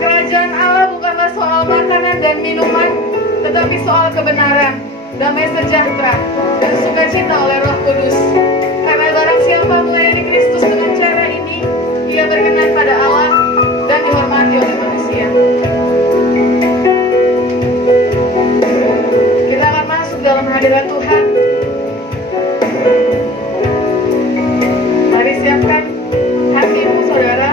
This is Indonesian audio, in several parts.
kerajaan Allah bukanlah soal makanan dan minuman, tetapi soal kebenaran, damai sejahtera, dan sukacita oleh Roh Kudus. Karena barang siapa melayani Kristus dengan cara ini, ia berkenan pada Allah dan dihormati oleh manusia. Kita akan masuk dalam hadirat Tuhan. Mari siapkan hatimu, saudara,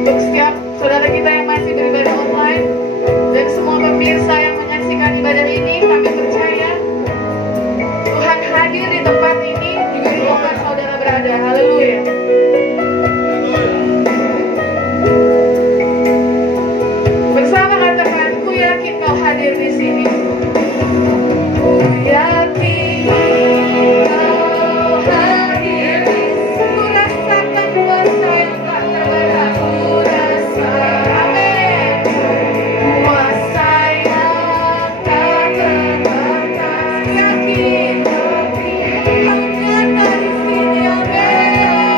untuk setiap saudara kita yang masih beribadah online dan semua pemirsa yang menyaksikan ibadah ini. Kami percaya Tuhan hadir di tempat ini juga di tempat saudara berada. Haleluya. Bersama katakan, ku yakin kau hadir di sini. Ku yakin kau hadir di sini. Ku rasakan kuasa yang tak terbatas. Ku rasakan, amin, kuasa yang tak terbatas. Yakin kau nyata di sini, amin.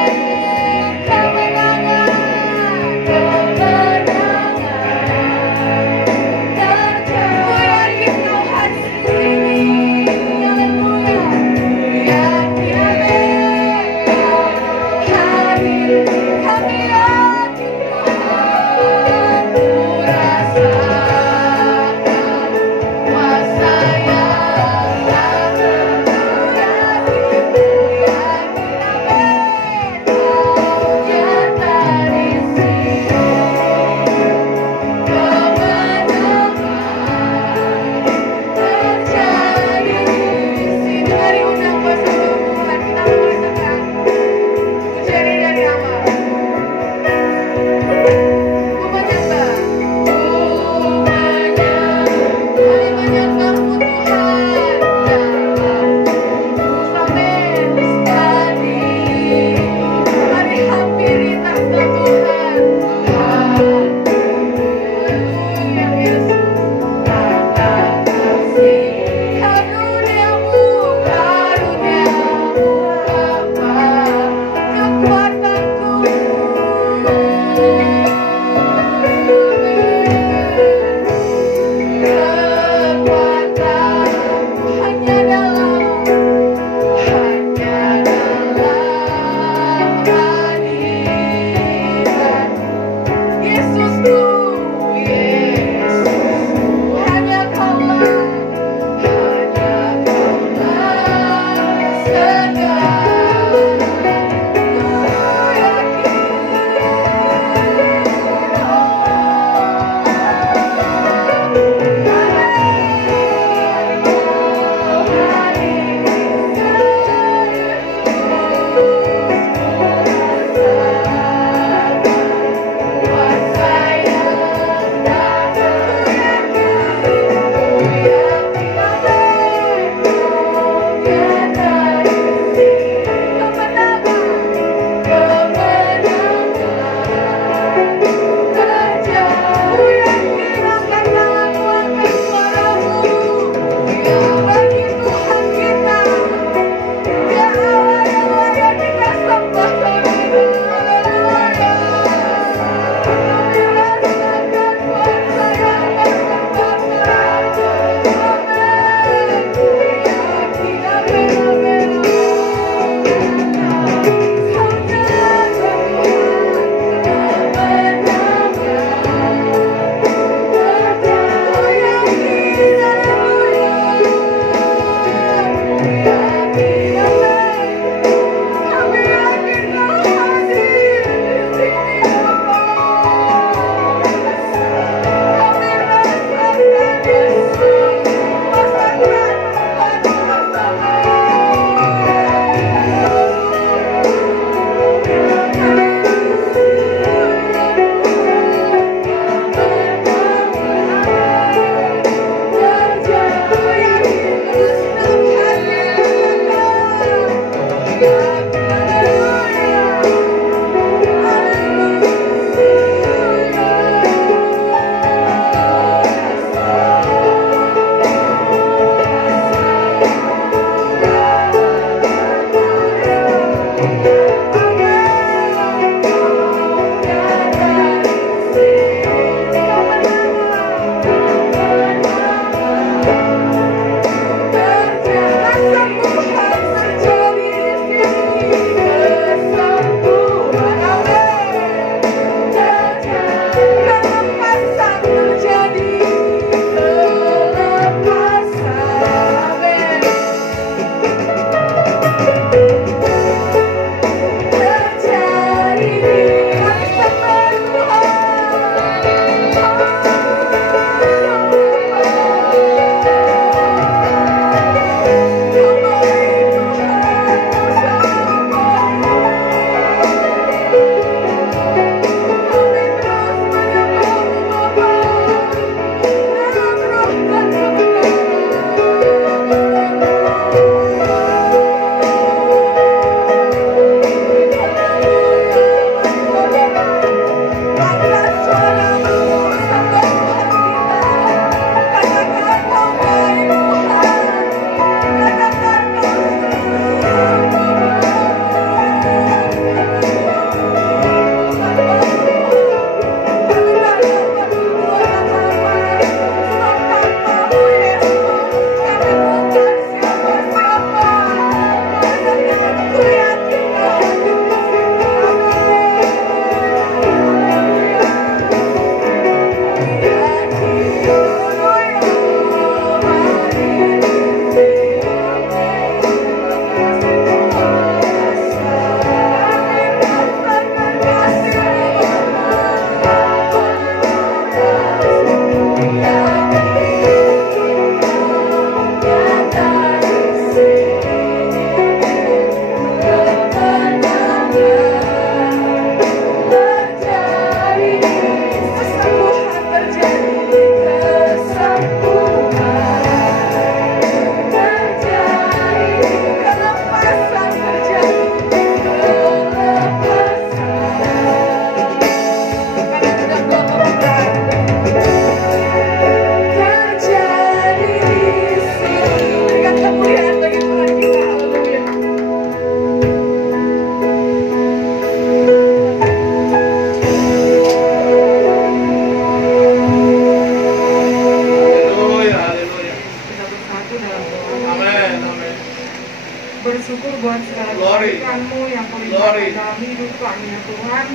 firman-Mu yang kau limpahkan dalam hidup kami ya Tuhan.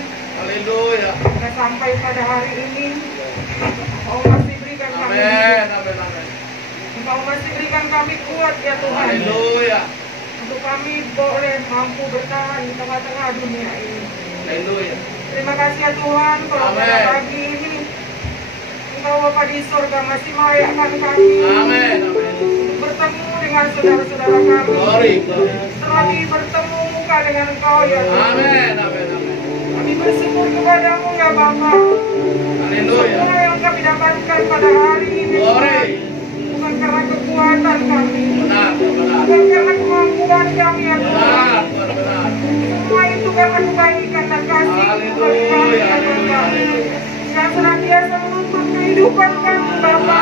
Haleluya. Dan sampai pada hari ini Engkau masih berikan kami hidup. Engkau masih berikan kami kuat ya Tuhan. Haleluya. Untuk kami boleh mampu bertahan di tengah-tengah dunia ini. Haleluya. Terima kasih ya Tuhan, kalau pada pagi ini Engkau Bapa di surga masih melayakkan kami untuk bertemu dengan saudara-saudara kami. Selagi bertemu muka dengan Engkau ya Tuhan. Kami bersyukur kepadamu ya Bapa. Semua yang kami dapatkan pada hari ini bukan karena kekuatan kami, bukan karena kemampuan kami ya Tuhan. Semua itu karena kebaikan dan kasih-Mu bagi kami ya Bapa, yang senantiasa menuntun kehidupan kami Bapa,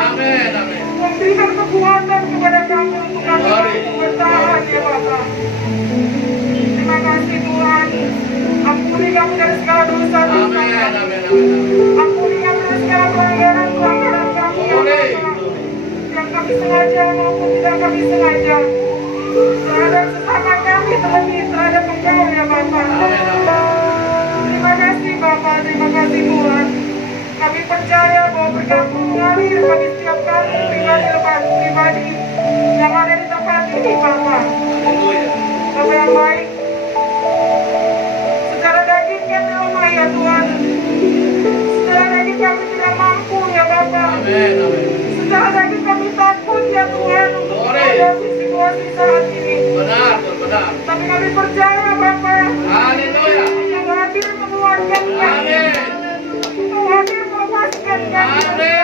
memberikan kekuatan kepada kami untuk kami mampu bertahan ya Bapa. Terima kasih Tuhan. Ampuni kami dari segala dosa-dosa kami. Ampuni kami dari segala pelanggaran kami ya Bapa, yang kami sengaja maupun tidak kami sengaja, terhadap sesama kami, terlebih terhadap Engkau ya Bapa. Terima kasih Bapa, terima kasih Tuhan. Kami percaya bahwa berkat-Mu mengalir bagi setiap kami pribadi lepas pribadi yang ada di tempat ini Bapa. Bapa yang baik, secara daging kami lemah ya Tuhan. Secara daging kami tidak mampu ya Bapa. Secara daging kami takut ya Tuhan untuk menghadapi situasi saat ini. Tapi kami percaya Bapa, Engkau hadir menguatkan kami. Engkau hadir melepaskan kami.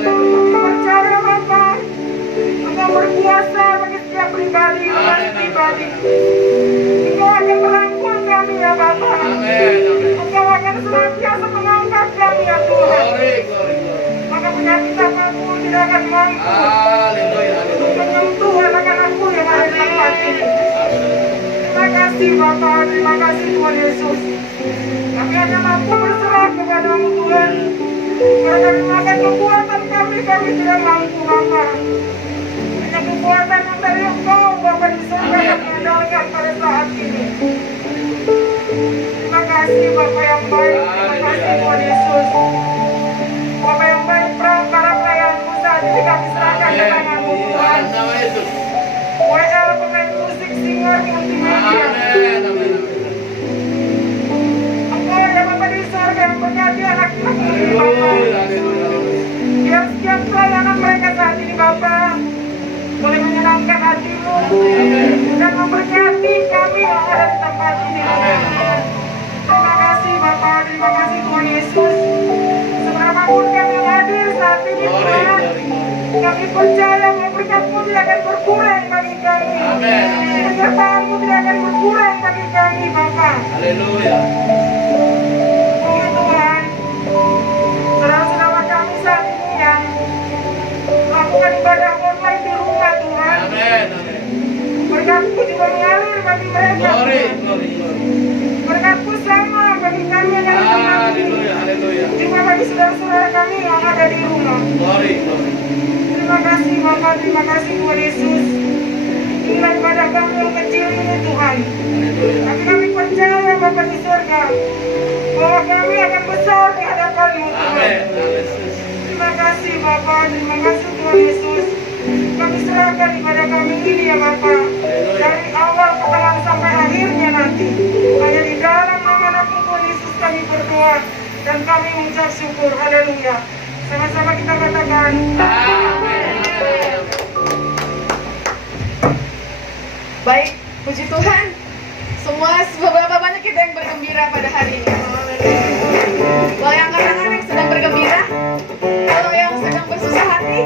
Kami percaya Bapa, Engkau berkuasa bagi setiap pribadi. Engkau akan merangkul kami ya Bapa. Engkau akan senantiasa mengangkat kami ya Tuhan. Maka penyakit apapun tidak akan mampu untuk menyentuh anak-anakmu yang ada di tempat ini. Terima kasih Bapa, terima kasih Tuhan Yesus. Kami hanya mampu berserah kepada-Mu Tuhan. Karena kami makan kekuatan kami tidak mampu Bapa. Hanya kekuatan yang dari Engkau Bapa di surga yang mengandalkan pada saat ini. Terima kasih Bapa yang baik, terima kasih Tuhan Yesus. Bapa yang baik, para pelayan-Mu saat ini kami serahkan ke tangan-Mu Tuhan. WL, pemain musik, singer, multimedia. Engkau ya Bapa di surga yang berkati anak-anak-Mu ini Bapa. Biar setiap pelayanan mereka saat ini Bapa boleh menyenangkan hati-Mu dan memberkati kami yang ada di tempat ini. Terima kasih Bapa, terima kasih Tuhan Yesus. Seberapapun kami yang hadir saat ini Tuhan, kami percaya bahwa berkat-Mu tidak akan berkurang bagi kami. Penyertaan-Mu tidak akan berkurang bagi kami Bapa. Haleluya. Oh Tuhan, saudara-saudara kami saat ini yang melakukan ibadah online di rumah Tuhan, berkat-Mu juga mengalir bagi mereka Tuhan. Berkat-Mu sama bagi kami yang ada di tempat ini, juga bagi saudara-saudara kami yang ada di rumah. Terima kasih Bapa, terima kasih Tuhan Yesus. Inilah ibadah kami yang kecil ini Tuhan. Tapi kami percaya Bapa di surga bahwa kami akan besar di hadapan-Mu Tuhan. Terima kasih Bapa, terima kasih Tuhan Yesus. Kami serahkan ibadah kami ini ya Bapa, dari awal ke tengah sampai akhirnya nanti. Hanya di dalam nama Tuhan Yesus kami berdoa dan kami mengucap syukur. Haleluya. Sama-sama kita katakan amin. Baik, puji Tuhan. Seberapa banyak kita yang bergembira pada hari ini? Kalau yang angkat tangan yang sedang bergembira, kalau yang sedang bersusah hati,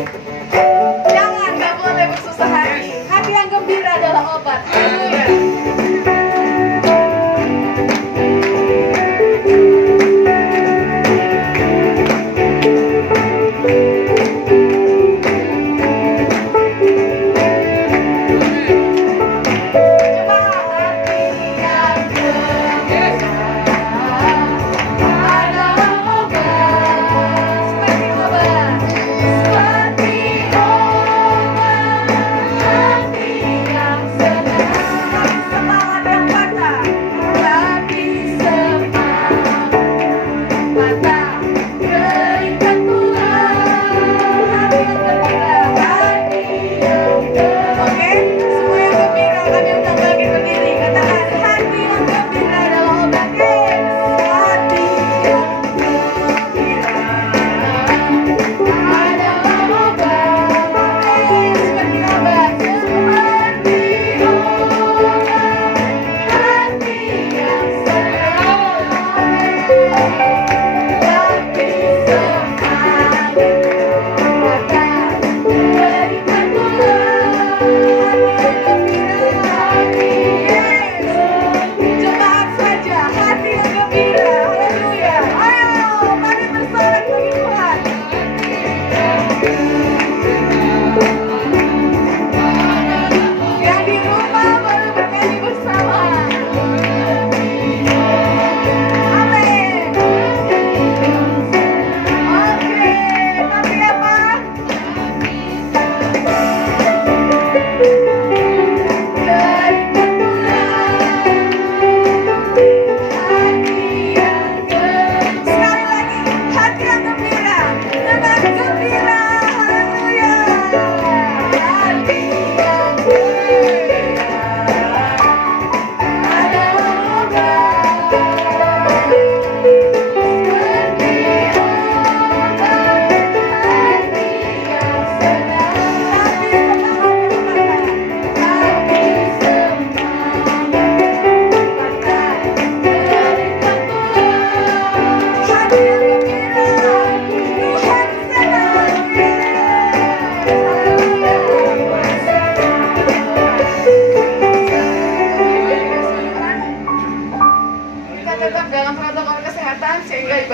jangan, gak boleh bersusah hati. Hati yang gembira adalah obat. Haleluya.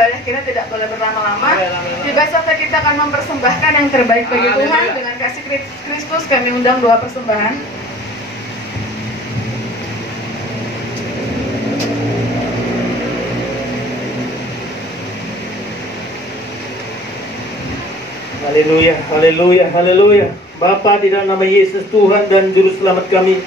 ibadah kita tidak boleh berlama-lama. Amin, amin. Di besoknya kita akan mempersembahkan yang terbaik bagi Haleluya. Tuhan. Dengan kasih Kristus kami undang doa persembahan. Haleluya, haleluya, haleluya. Bapa, di dalam nama Yesus Tuhan dan Juru Selamat kami,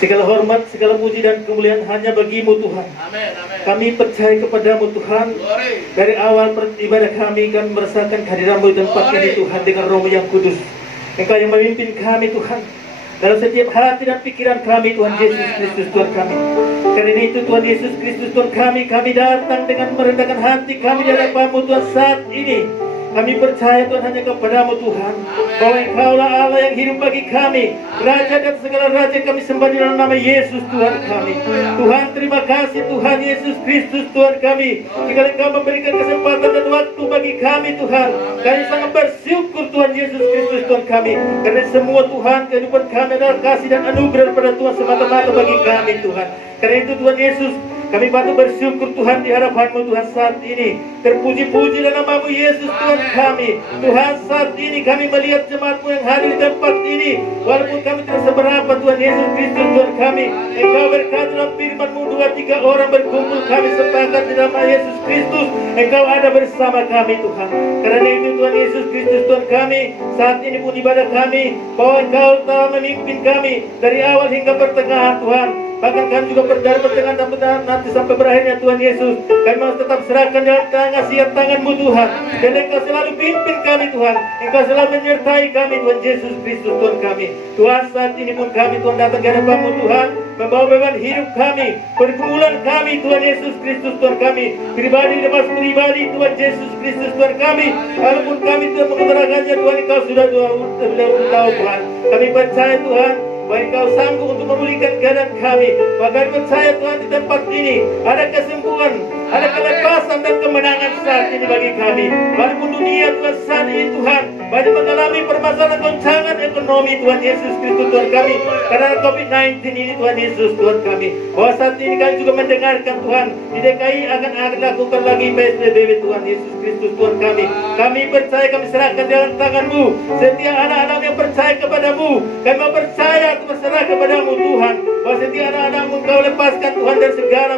segala hormat, segala puji dan kemuliaan hanya bagi-Mu Tuhan. Amin, amin. Kami percaya kepadamu Tuhan. Glory. Dari awal beribadah kami merasakan kehadiran-Mu di tempat ini Tuhan dengan Roh yang kudus. Engkau yang memimpin kami Tuhan dalam setiap hati dan pikiran kami Tuhan Amin. Yesus Kristus Tuhan kami. Karena itu Tuhan Yesus Kristus Tuhan kami datang dengan merendahkan hati kami di hadapan-Mu Tuhan saat ini. Kami percaya Tuhan hanya kepadamu Tuhan, bahwa Engkaulah Allah yang hidup bagi kami, Raja dan segala Raja kami sembah di dalam nama Yesus Tuhan kami. Tuhan, terima kasih Tuhan Yesus Kristus Tuhan kami. Jika Engkau memberikan kesempatan dan waktu bagi kami Tuhan, kami sangat bersyukur Tuhan Yesus Kristus Tuhan kami. Karena semua Tuhan, kehidupan kami adalah kasih dan anugerah pada Tuhan semata-mata bagi kami Tuhan. Karena itu Tuhan Yesus, kami patut bersyukur Tuhan di hadapan-Mu Tuhan saat ini. Terpuji-puji dalam nama-Mu Yesus Tuhan kami. Tuhan, saat ini kami melihat jemaat-Mu yang hadir di tempat ini. Walaupun kami tidak seberapa Tuhan Yesus Kristus Tuhan kami, Engkau berkata dalam firman-Mu 2-3 orang berkumpul kami sepakat di dalam nama Yesus Kristus. Engkau ada bersama kami Tuhan. Karena itu Tuhan Yesus Kristus Tuhan kami, saat ini pun ibadah kami, bahwa Engkau telah memimpin kami dari awal hingga pertengahan Tuhan. Bahkan kami juga dari pertengahan nanti sampai berakhirnya Tuhan Yesus. Kami mau tetap serahkan dalam tangan-Mu Tuhan. Dan Engkau selalu pimpin kami Tuhan. Engkau selalu menyertai kami Tuhan Yesus Kristus Tuhan kami. Tuhan, saat ini pun kami Tuhan datang ke hadapan-Mu Tuhan, membawa beban hidup kami, pergumulan kami Tuhan Yesus Kristus Tuhan kami, pribadi lepas pribadi Tuhan Yesus Kristus Tuhan kami. Walaupun kami tidak mengetarakannya Tuhan, Engkau sudah tahu Tuhan. Kami percaya Tuhan, bahwa Engkau sanggup untuk memulihkan keadaan kami. Bahkan percaya Tuhan di tempat ini ada kesembuhan, ada kelepasan dan kemenangan saat ini bagi kami. Walaupun dunia Tuhan saat ini Tuhan banyak mengalami permasalahan goncangan ekonomi Tuhan Yesus Kristus Tuhan kami, karena COVID-19 ini Tuhan Yesus Tuhan kami. Bahwa saat ini kami juga mendengarkan Tuhan di DKI akan lakukan lagi PSBB Tuhan Yesus Kristus Tuhan kami. Kami percaya, kami serahkan dalam tangan-Mu setiap anak-anak yang percaya kepadamu. Kami mau percaya berserah kepadamu Tuhan, bahwa setiap anak-anak-Mu Engkau lepaskan Tuhan dari segala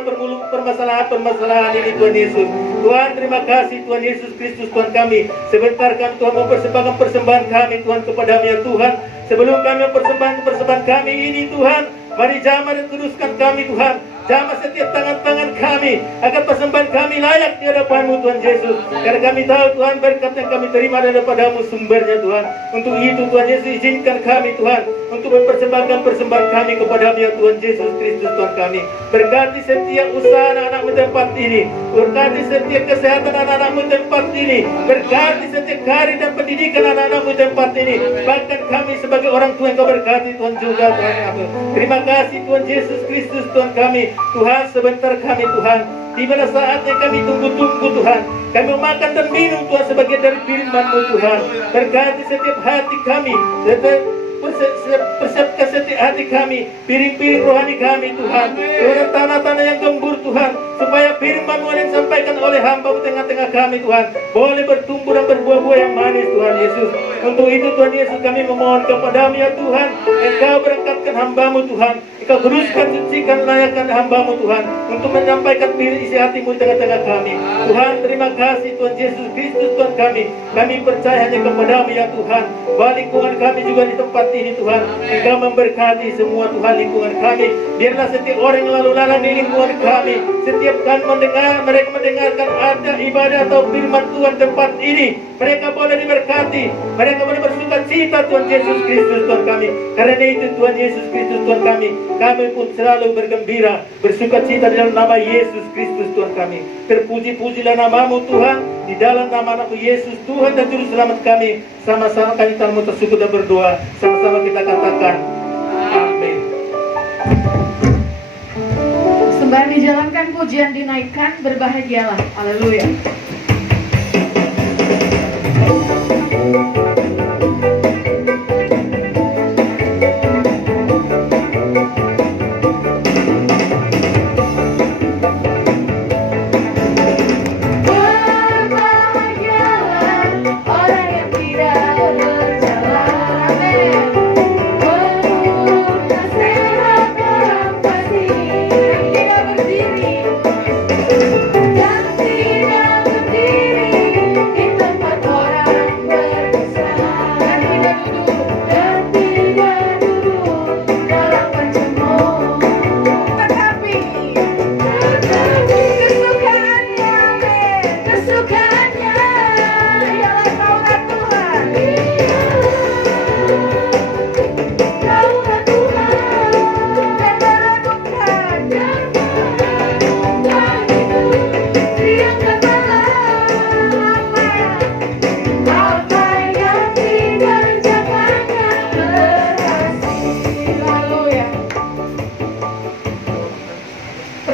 permasalahan ini Tuhan Yesus. Tuhan, terima kasih Tuhan Yesus Kristus Tuhan kami. Sebentar kami Tuhan mempersembahkan persembahan kami Tuhan kepadamu ya Tuhan. Sebelum kami mempersembahkan persembahan kami ini Tuhan, mari jamah dan kuduskan kami Tuhan. Jamah setiap tangan-tangan kami, agar persembahan kami layak di hadapan-Mu Tuhan Yesus. Karena kami tahu Tuhan berkat yang kami terima daripada-Mu sumbernya Tuhan. Untuk itu Tuhan Yesus izinkan kami Tuhan untuk mempersembahkan persembahan kami kepada-Mu ya Tuhan Yesus Kristus Tuhan kami. Berkati setiap usaha anak-anak-Mu tempat ini, berkati setiap kesehatan anak-anak-Mu tempat ini, berkati setiap karir dan pendidikan anak-anak-Mu tempat ini. Bahkan kami sebagai orang tua yang Kau berkati Tuhan juga Tuhan kami. Terima kasih Tuhan Yesus Kristus Tuhan kami. Tuhan, sebentar kami Tuhan, di mana saatnya kami tunggu-tunggu Tuhan, kami memakan dan minum Tuhan sebagian dari firman-Mu Tuhan. Berkati setiap hati kami, persiapkan setiap hati kami, piring-piring rohani kami Tuhan. Tuhan, tanah-tanah yang gembur Tuhan, supaya firman-Mu yang disampaikan oleh hamba-Mu tengah-tengah kami Tuhan boleh bertumbuh dan berbuah-buah yang manis Tuhan Yesus. Untuk itu Tuhan Yesus kami memohon kepada-Mu ya Tuhan, Engkau berangkatkan hamba-Mu Tuhan, Engkau kuduskan, sucikan, layakkan hamba-Mu Tuhan untuk menyampaikan isi hati-Mu di tengah-tengah kami. Tuhan, terima kasih Tuhan Yesus Kristus Tuhan kami. Kami percaya hanya kepada-Mu ya Tuhan, bahwa lingkungan kami juga di tempat ini Tuhan, Engkau memberkati semua Tuhan lingkungan kami. Biarlah setiap orang yang lalu lalang di lingkungan kami, setiap kami mereka mendengarkan ada ibadah atau firman Tuhan tempat ini, mereka boleh diberkati, mereka boleh bersuka cita Tuhan Yesus Kristus Tuhan kami. Karena itu Tuhan Yesus Kristus Tuhan kami pun selalu bergembira, bersuka cita di dalam nama Yesus Kristus Tuhan kami. Terpuji-pujilah nama-Mu Tuhan, di dalam nama Anak-Mu Yesus Tuhan dan Juru Selamat kami. Sama-sama kami tanpa tersyukur dan berdoa, sama-sama kita katakan amin. Sembahan dijalankan, pujian dinaikkan, berbahagialah. Haleluya.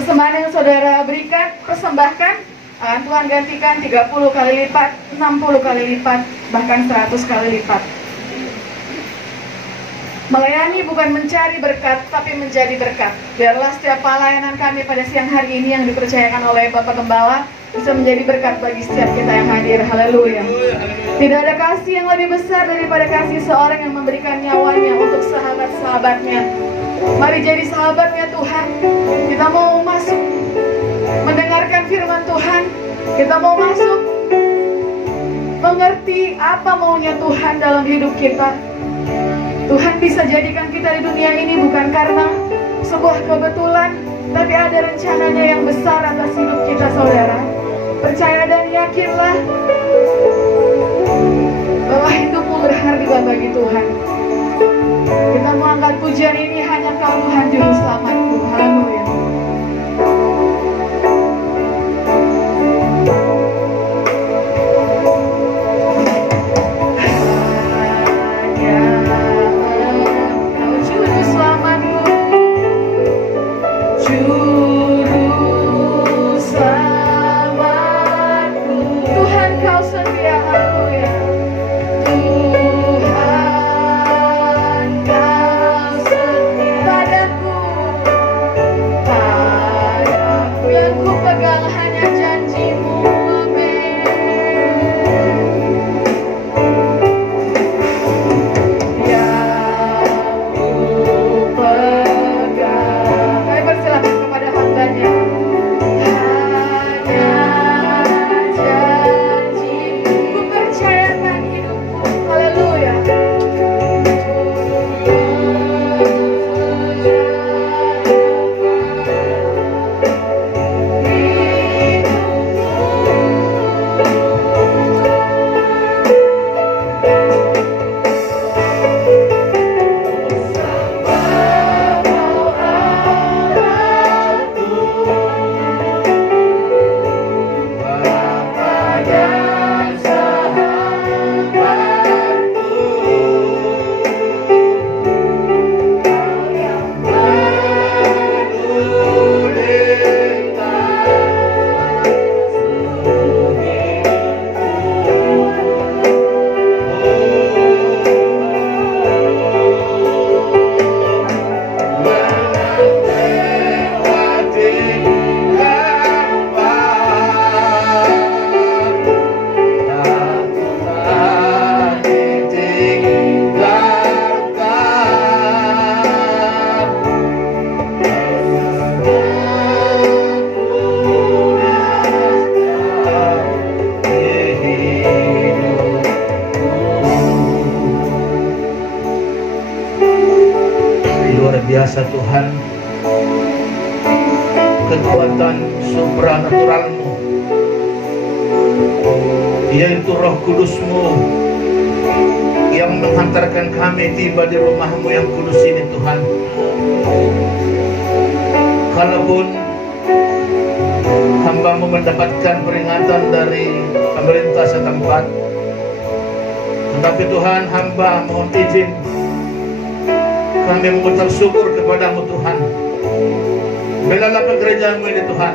Persembahan yang saudara berikan, persembahkan, Tuhan gantikan 30 kali lipat, 60 kali lipat, bahkan 100 kali lipat. Melayani bukan mencari berkat, tapi menjadi berkat. Biarlah setiap pelayanan kami pada siang hari ini yang dipercayakan oleh Bapak Gembala bisa menjadi berkat bagi setiap kita yang hadir. Haleluya. Tidak ada kasih yang lebih besar daripada kasih seorang yang memberikan nyawanya untuk sahabat-sahabatnya. Mari jadi sahabatnya Tuhan. Kita mau masuk mendengarkan firman Tuhan. Kita mau masuk mengerti apa maunya Tuhan dalam hidup kita. Tuhan bisa jadikan kita di dunia ini bukan karena sebuah kebetulan, tapi ada rencananya yang besar atas hidup kita, saudara. Percaya dan yakinlah bahwa hidupmu berharga bagi Tuhan. Kita mau angkat pujian ini hanya Kau Tuhan Juru Selamatku. Haleluya. Biasa Tuhan, kekuatan supranatural-Mu, yaitu Roh Kudus-Mu yang menghantarkan kami tiba di rumah-Mu yang kudus ini Tuhan. Kalaupun hamba-Mu mendapatkan peringatan dari pemerintah setempat, tetapi Tuhan, hamba mohon izin kami mengucap syukur kepada-Mu Tuhan. Belalah gereja-Mu ini Tuhan.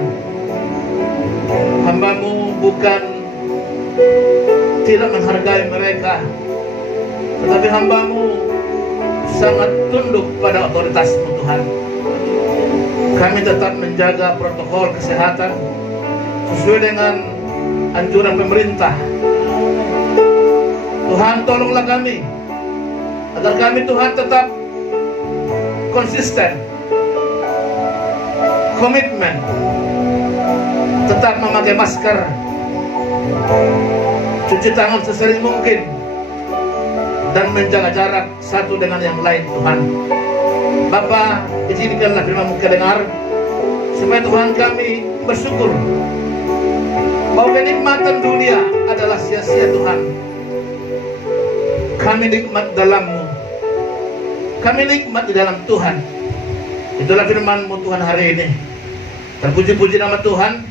Hamba-Mu bukan tidak menghargai mereka, tetapi hamba-Mu sangat tunduk pada otoritas-Mu Tuhan. Kami tetap menjaga protokol kesehatan sesuai dengan anjuran pemerintah. Tuhan, tolonglah kami agar kami Tuhan tetap konsisten, komitmen, tetap memakai masker, cuci tangan sesering mungkin, dan menjaga jarak satu dengan yang lain Tuhan. Bapa, izinkanlah firman-Mu kedengar, supaya Tuhan kami bersyukur bahwa kenikmatan dunia adalah sia-sia Tuhan. Kami nikmat dalam-Mu, kami nikmat di dalam Tuhan. Itulah firman-Mu Tuhan hari ini. Terpuji-puji nama Tuhan.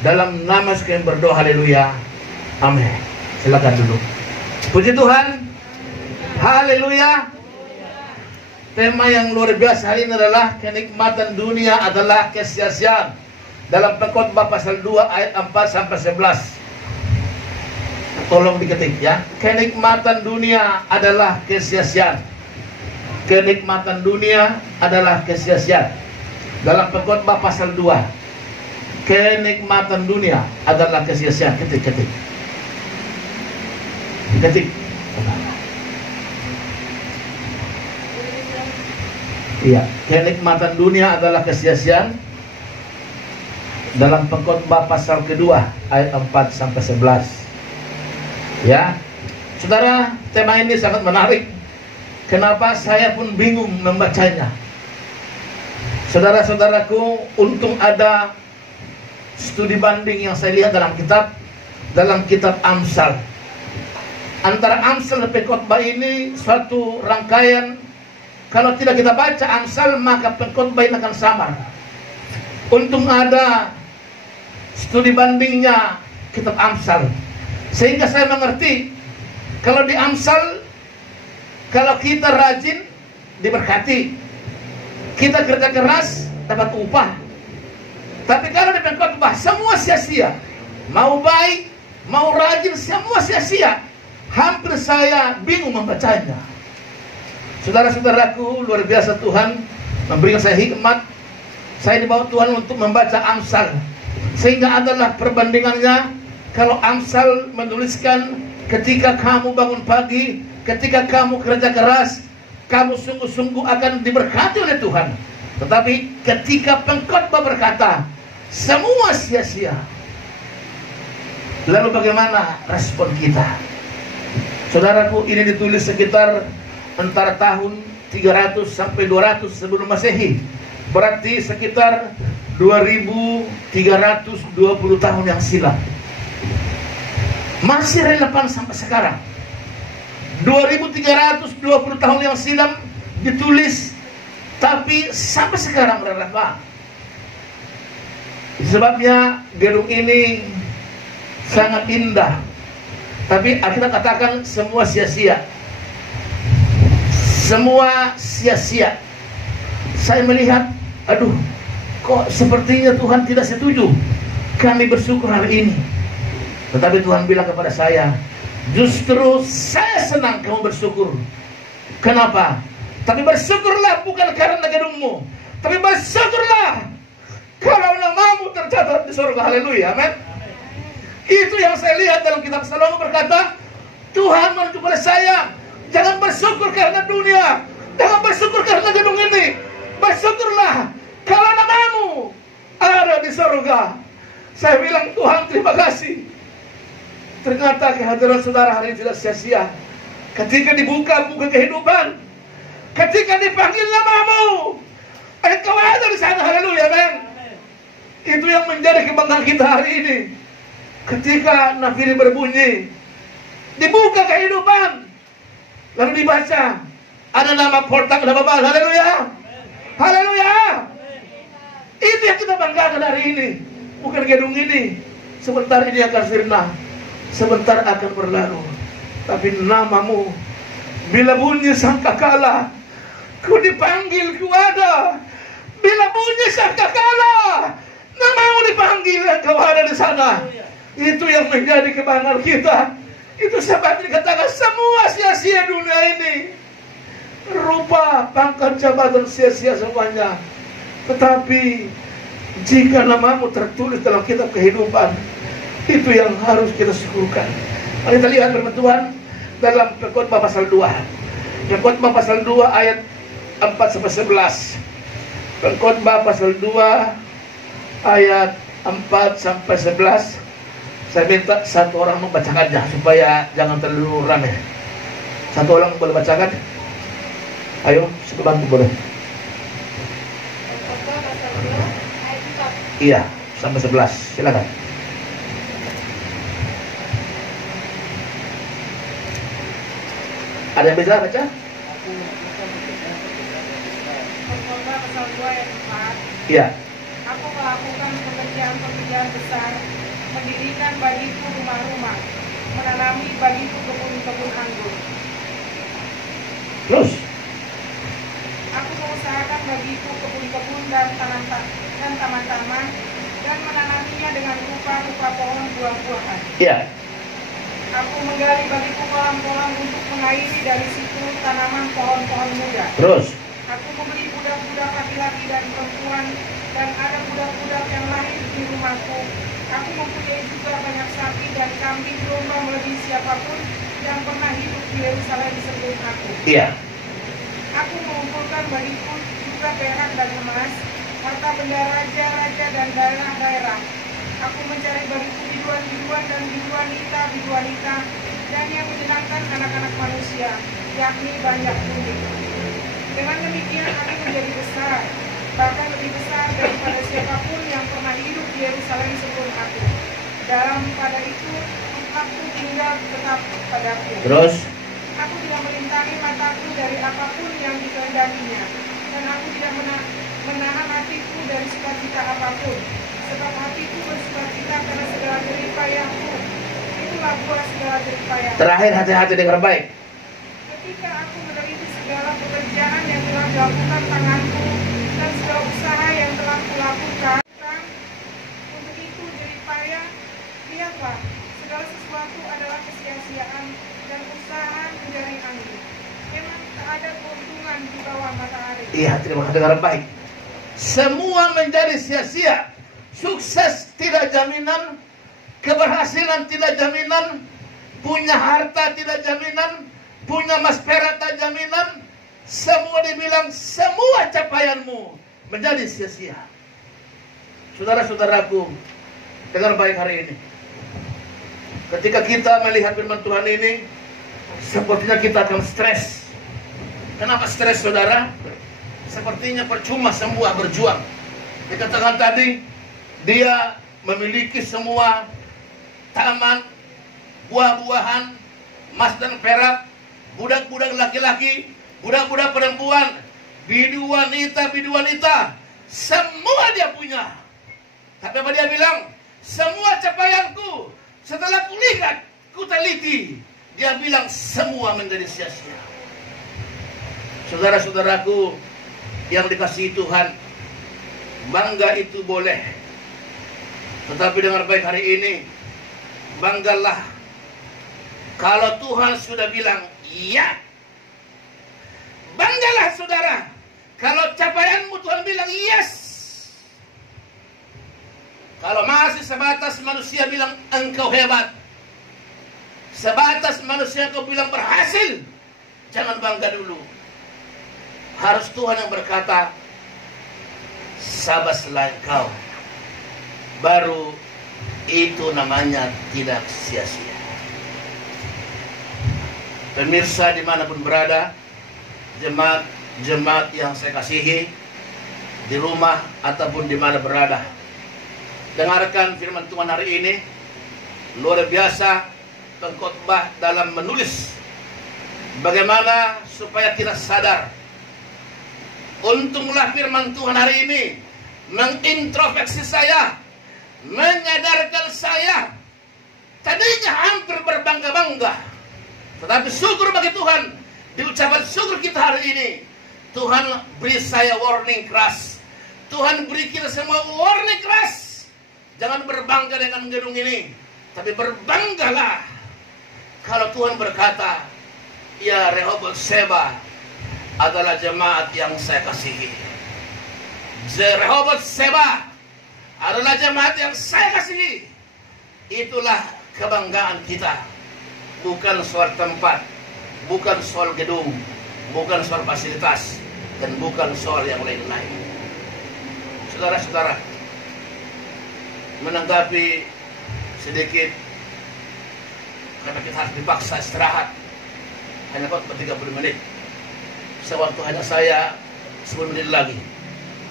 Dalam nama sekalian berdoa, haleluya, amin. Silakan duduk. Puji Tuhan, haleluya. tema yang luar biasa hari ini adalah kenikmatan dunia adalah kesia-siaan. Dalam Pengkhotbah pasal 2 ayat 4 sampai 11. Tolong diketik ya. Kenikmatan dunia adalah kesia-siaan. Kenikmatan dunia adalah kesia-siaan. Dalam Pengkhotbah pasal 2. Kenikmatan dunia adalah kesia-siaan. Ketik. Iya, kenikmatan dunia adalah kesia-siaan. Dalam Pengkhotbah pasal kedua ayat 4 sampai 11. Ya. Saudara, tema ini sangat menarik. Kenapa saya pun bingung membacanya. Saudara-saudaraku, untung ada studi banding yang saya lihat dalam kitab Amsal. Antara Amsal dan Pengkhotbah ini suatu rangkaian. Kalau tidak kita baca Amsal, maka Pengkhotbah ini akan samar. Untung ada studi bandingnya kitab Amsal, sehingga saya mengerti. Kalau di Amsal, kalau kita rajin diberkati, kita kerja keras dapat upah. Tapi kalau di Pengkhotbah semua sia-sia. Mau baik, mau rajin, semua sia-sia. Hampir saya bingung membacanya. Saudara-saudaraku, luar biasa Tuhan memberikan saya hikmat. Saya dibawa Tuhan untuk membaca Amsal, sehingga adalah perbandingannya. Kalau Amsal menuliskan ketika kamu bangun pagi, ketika kamu kerja keras, kamu sungguh-sungguh akan diberkati oleh Tuhan. Tetapi ketika Pengkhotbah berkata semua sia-sia, lalu bagaimana respon kita? Saudaraku, ini ditulis sekitar antara tahun 300 sampai 200 sebelum Masehi. Berarti sekitar 2320 tahun yang silam. Masih relevan sampai sekarang. 2320 tahun yang silam ditulis, tapi sampai sekarang relevan. Sebabnya gedung ini sangat indah, tapi kita katakan semua sia-sia. Semua sia-sia. Saya melihat, aduh, kok sepertinya Tuhan tidak setuju kami bersyukur hari ini. Tetapi Tuhan bilang kepada saya, justru saya senang kamu bersyukur. Kenapa? Tapi bersyukurlah bukan karena gedungmu, tapi bersyukurlah kalau namamu tercatat di surga. Haleluya, amin. Itu yang saya lihat dalam kitab Salomo berkata, Tuhan menunjuk kepada saya, jangan bersyukur karena dunia, jangan bersyukur karena gedung ini. Bersyukurlah kalau namamu ada di surga. Saya bilang, Tuhan terima kasih. Ternyata kehadiran saudara hari ini tidak sia-sia. Ketika dibuka buku kehidupan, ketika dipanggil namamu, engkau ada di sana. Haleluya, men. Itu yang menjadi kebanggaan kita hari ini. Ketika nafiri berbunyi, dibuka kehidupan, lalu dibaca, ada nama Portang, nama Bapak. Haleluya, haleluya. Itu yang kita banggakan hari ini. Bukan gedung ini. Sebentar ini akan sirna, sebentar akan berlalu. Tapi namamu, bila bunyi sangkakala, ku dipanggil, ku ada. Bila bunyi sangkakala, namamu dipanggil, engkau ada di sana. Itu yang menjadi kebanggaan kita. Itu sebab dikatakan semua sia-sia dunia ini. Rupa, pangkat, jabatan sia-sia semuanya. Tetapi jika namamu tertulis dalam kitab kehidupan, itu yang harus kita syukurkan. Mari kita lihat firman Tuhan dalam Pengkhotbah pasal 2. Pengkhotbah pasal 2 ayat 4 sampai 11. Pengkhotbah pasal 2 ayat 4 sampai 11. Saya minta satu orang membacakannya supaya jangan terlalu ramai. Satu orang boleh bacakan? Ayo, sebantu boleh. Iya, sampai 11. Silakan. Ada yang bisa baca? Pengkhotbah pasal 2 ayat 4. Iya. Aku melakukan pekerjaan-pekerjaan besar, mendirikan bagiku rumah-rumah, menanami bagiku kebun-kebun anggur. Terus? usahakan bagiku kebun-kebun dan taman-taman dan menanaminya dengan rupa-rupa pohon buah-buahan. Ya. Aku menggali bagiku kolam-kolam untuk mengairi dari situ tanaman pohon-pohon muda. Terus. Aku membeli budak-budak laki-laki dan perempuan, dan ada budak-budak yang lahir di rumahku. Aku mempunyai juga banyak sapi dan kambing domba melebihi siapapun yang pernah hidup di Yerusalem sebelum aku. Iya. Aku mengumpulkan bagiku juga perak dan emas, harta benda raja-raja dan daerah-daerah. Aku mencari bagiku biduan-biduan dan biduan-wanita, dan yang menyenangkan anak-anak manusia, yakni banyak kuning. Dengan demikian aku menjadi besar, bahkan lebih besar daripada siapapun yang pernah hidup di Yerusalem sebelum aku. Dalam pada itu, aku tinggal tetap padaku. Terus. Aku tidak melintangi mataku dari apapun yang dikehendakinya, dan aku tidak menahan hatiku dari sukacita apapun. Sebab hatiku bersukacita karena segala jerih payahku. Itulah buah segala jerih payahku. Terakhir, hati-hati dengar baik. Ketika aku meneliti segala pekerjaan yang telah dilakukan tanganku dan segala usaha yang telah kulakukan, untuk itu jerih payah, lihatlah, segala sesuatu adalah kesia-siaan dan usaha menjadi angin. Memang tak ada keuntungan di bawah matahari. Iya, terima kasih dengar baik. Semua menjadi sia-sia. Sukses tidak jaminan, keberhasilan tidak jaminan, punya harta tidak jaminan, punya mas perak tak jaminan. Semua dibilang semua capaianmu menjadi sia-sia. Saudara-saudaraku, dengar baik hari ini. Ketika kita melihat firman Tuhan ini, sepertinya kita akan stres. Kenapa stres, saudara? Sepertinya percuma semua berjuang. Dikatakan tadi, dia memiliki semua taman, buah-buahan, emas dan perak, budak-budak laki-laki, budak-budak perempuan, bidu-wanita, semua dia punya. Tapi apa dia bilang? Semua capaianku, setelah kulihat, kuteliti, dia bilang semua menjadi sia-sia. Saudara-saudaraku yang dikasihi Tuhan, bangga itu boleh. Tetapi dengar baik hari ini, banggalah kalau Tuhan sudah bilang iya. Banggalah saudara kalau capaianmu Tuhan bilang yes. Kalau masih sebatas manusia bilang engkau hebat, sebatas manusia kau bilang berhasil, jangan bangga dulu. Harus Tuhan yang berkata, sabaslah engkau. Baru itu namanya tidak sia-sia. Pemirsa dimanapun berada, jemaat yang saya kasihi, di rumah ataupun di mana berada, dengarkan firman Tuhan hari ini. Luar biasa pengkhotbah dalam menulis bagaimana supaya kita sadar. Untunglah firman Tuhan hari ini mengintrospeksi saya, menyadarkan saya. Tadinya hampir berbangga-bangga, tetapi syukur bagi Tuhan, di ucapan syukur kita hari ini, Tuhan beri saya warning keras. Tuhan beri kita semua warning keras. Jangan berbangga dengan gedung ini, tapi berbanggalah kalau Tuhan berkata, ya Rehoboth Sheba adalah jemaat yang saya kasihi. Rehoboth Sheba adalah jemaat yang saya kasihi. Itulah kebanggaan kita. Bukan soal tempat, bukan soal gedung, bukan soal fasilitas, dan bukan soal yang lain-lain. Saudara-saudara, menanggapi sedikit, karena kita harus dipaksa istirahat. Hanya 30 menit. Sewaktu hanya saya 10 menit lagi.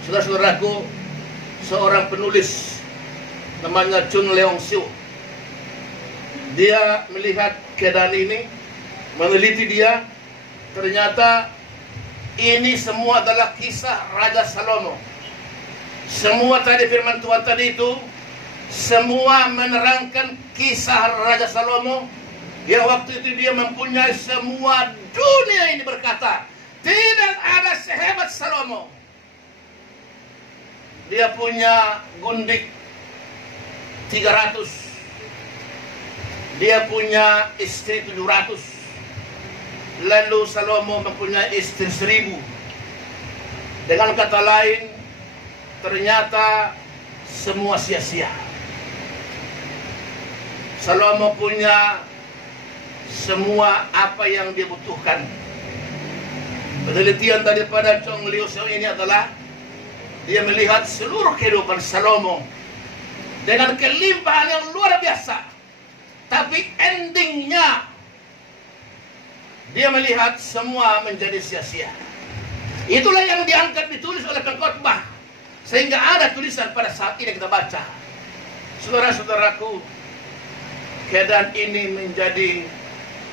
Saudara-saudaraku, seorang penulis namanya Chun Leong Siu, dia melihat keadaan ini, meneliti dia, ternyata ini semua adalah kisah Raja Salomo. Semua tadi firman Tuhan tadi itu, semua menerangkan kisah Raja Salomo yang waktu itu dia mempunyai semua dunia ini berkata, tidak ada sehebat Salomo. Dia punya gundik 300. Dia punya istri 700. Lalu Salomo mempunyai istri 1000. Dengan kata lain, ternyata semua sia-sia. Salomo punya semua apa yang dia butuhkan. Penelitian daripada Chong Liu Xiao ini adalah dia melihat seluruh kehidupan Salomo dengan kelimpahan yang luar biasa. Tapi endingnya dia melihat semua menjadi sia-sia. Itulah yang diangkat ditulis oleh pengkhotbah. Sehingga ada tulisan pada saat ini kita baca. Saudara-saudaraku, keadaan ini menjadi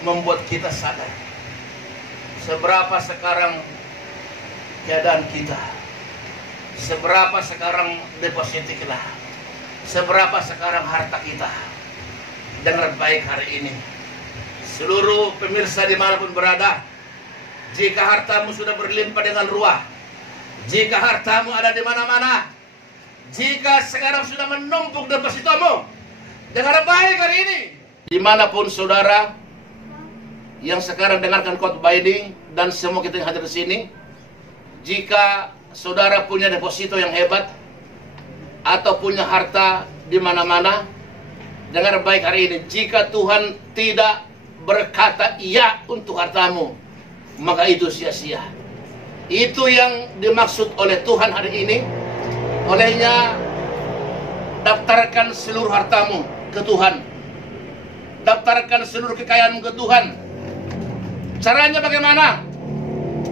membuat kita sadar seberapa sekarang keadaan kita, seberapa sekarang deposit kita, seberapa sekarang harta kita. Dengar baik hari ini, seluruh pemirsa dimanapun berada, jika hartamu sudah berlimpah dengan ruah, jika hartamu ada di mana-mana, jika sekarang sudah menumpuk depositomu, dengar baik hari ini, dimanapun saudara yang sekarang dengarkan khotbah ini dan semua kita yang hadir di sini, jika saudara punya deposito yang hebat atau punya harta di mana-mana, dengar baik hari ini, jika Tuhan tidak berkata iya untuk hartamu, maka itu sia-sia. Itu yang dimaksud oleh Tuhan hari ini. Olehnya, daftarkan seluruh hartamu ke Tuhan. Daftarkan seluruh kekayaanmu ke Tuhan. Caranya bagaimana?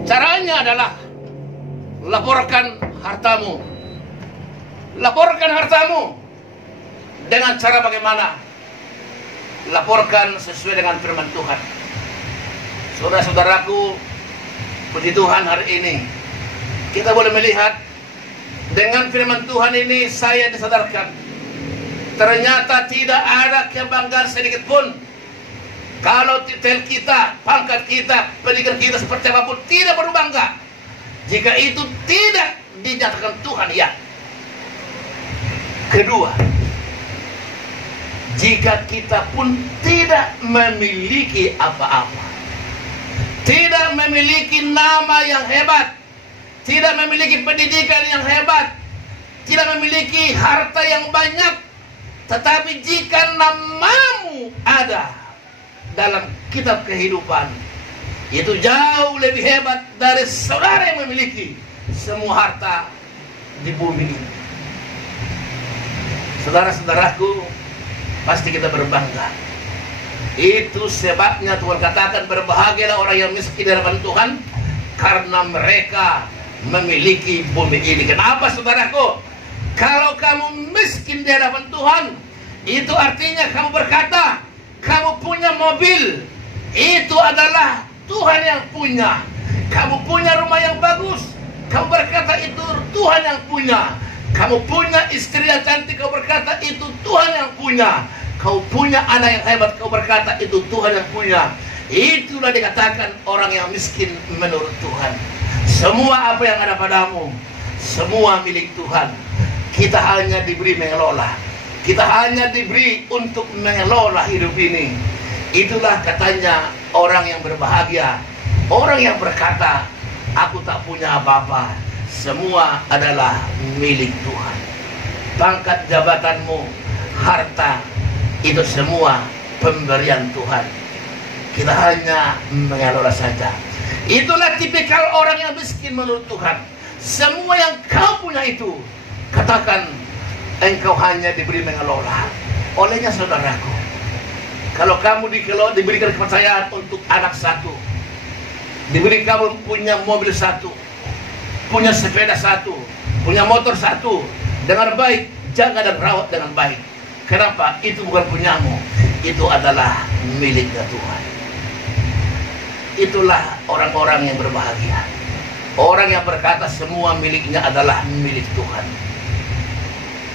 Caranya adalah laporkan hartamu. Laporkan hartamu. Dengan cara bagaimana? Laporkan sesuai dengan firman Tuhan. Saudara-saudaraku, puji Tuhan hari ini kita boleh melihat dengan firman Tuhan ini saya disadarkan ternyata tidak ada kebanggaan sedikit pun kalau titel kita, pangkat kita, pendidikan kita seperti apapun tidak perlu bangga jika itu tidak dinyatakan Tuhan ya. Kedua, jika kita pun tidak memiliki apa-apa, tidak memiliki nama yang hebat, tidak memiliki pendidikan yang hebat, tidak memiliki harta yang banyak, tetapi jika namamu ada dalam kitab kehidupan, itu jauh lebih hebat dari saudara yang memiliki semua harta di bumi ini. Saudara-saudaraku, pasti kita berbangga. Itu sebabnya Tuhan katakan berbahagialah orang yang miskin di hadapan Tuhan, karena mereka memiliki bumi ini. Kenapa saudaraku? Kalau kamu miskin di hadapan Tuhan, itu artinya kamu berkata, kamu punya mobil, itu adalah Tuhan yang punya. Kamu punya rumah yang bagus, kamu berkata itu Tuhan yang punya. Kamu punya istri yang cantik, kau berkata itu Tuhan yang punya. Kau punya anak yang hebat, kau berkata itu Tuhan yang punya. Itulah dikatakan orang yang miskin menurut Tuhan. Semua apa yang ada padamu, semua milik Tuhan. Kita hanya diberi mengelola. Kita hanya diberi untuk mengelola hidup ini. Itulah katanya orang yang berbahagia. Orang yang berkata, aku tak punya apa-apa, semua adalah milik Tuhan. Pangkat jabatanmu, harta, itu semua pemberian Tuhan. Kita hanya mengelola saja. Itulah tipikal orang yang miskin menurut Tuhan. Semua yang kau punya itu, katakan engkau hanya diberi mengelola. Olehnya saudaraku, kalau kamu diberikan kepercayaan untuk anak satu, diberi kamu punya mobil satu, punya sepeda satu, punya motor satu, dengan baik, jaga dan rawat dengan baik. Kenapa? Itu bukan punyamu, itu adalah miliknya Tuhan. Itulah orang-orang yang berbahagia. Orang yang berkata semua miliknya adalah milik Tuhan.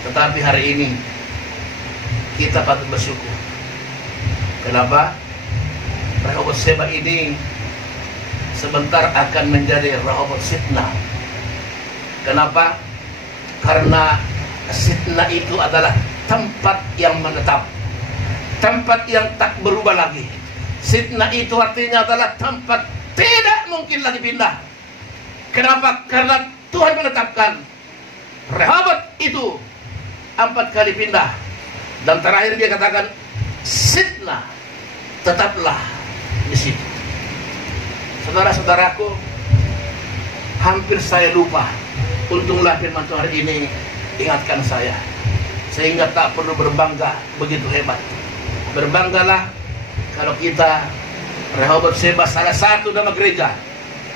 Tetapi hari ini kita patut bersyukur. Kenapa? Rehoboth Sheba ini sebentar akan menjadi Rehoboth Sitna. Kenapa? Karena Sitna itu adalah tempat yang menetap, tempat yang tak berubah lagi. Sitna itu artinya adalah tempat tidak mungkin lagi pindah. Kenapa? Karena Tuhan menetapkan Rehoboth itu 4 kali pindah, dan terakhir dia katakan Sitna tetaplah di situ. Saudara-saudaraku, hampir saya lupa. Untunglah firman Tuhan hari ini ingatkan saya, sehingga tak perlu berbangga begitu hebat. Berbanggalah kalau kita Rehoboth Sheba, salah satu nama gereja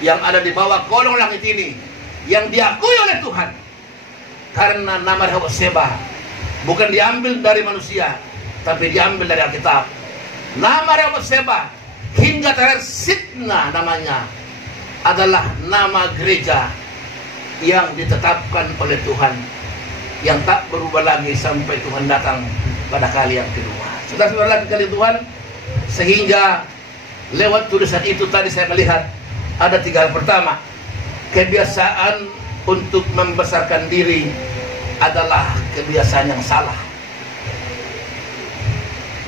yang ada di bawah kolong langit ini, yang diakui oleh Tuhan. Karena nama Rehoboth Sheba bukan diambil dari manusia, tapi diambil dari Alkitab. Nama Rehoboth Sheba hingga terakhir Sitna namanya adalah nama gereja yang ditetapkan oleh Tuhan, yang tak berubah lagi sampai Tuhan datang pada kali yang kedua. Saudara-saudara kali Tuhan, sehingga lewat tulisan itu tadi saya melihat ada 3 hal. Pertama, kebiasaan untuk membesarkan diri adalah kebiasaan yang salah.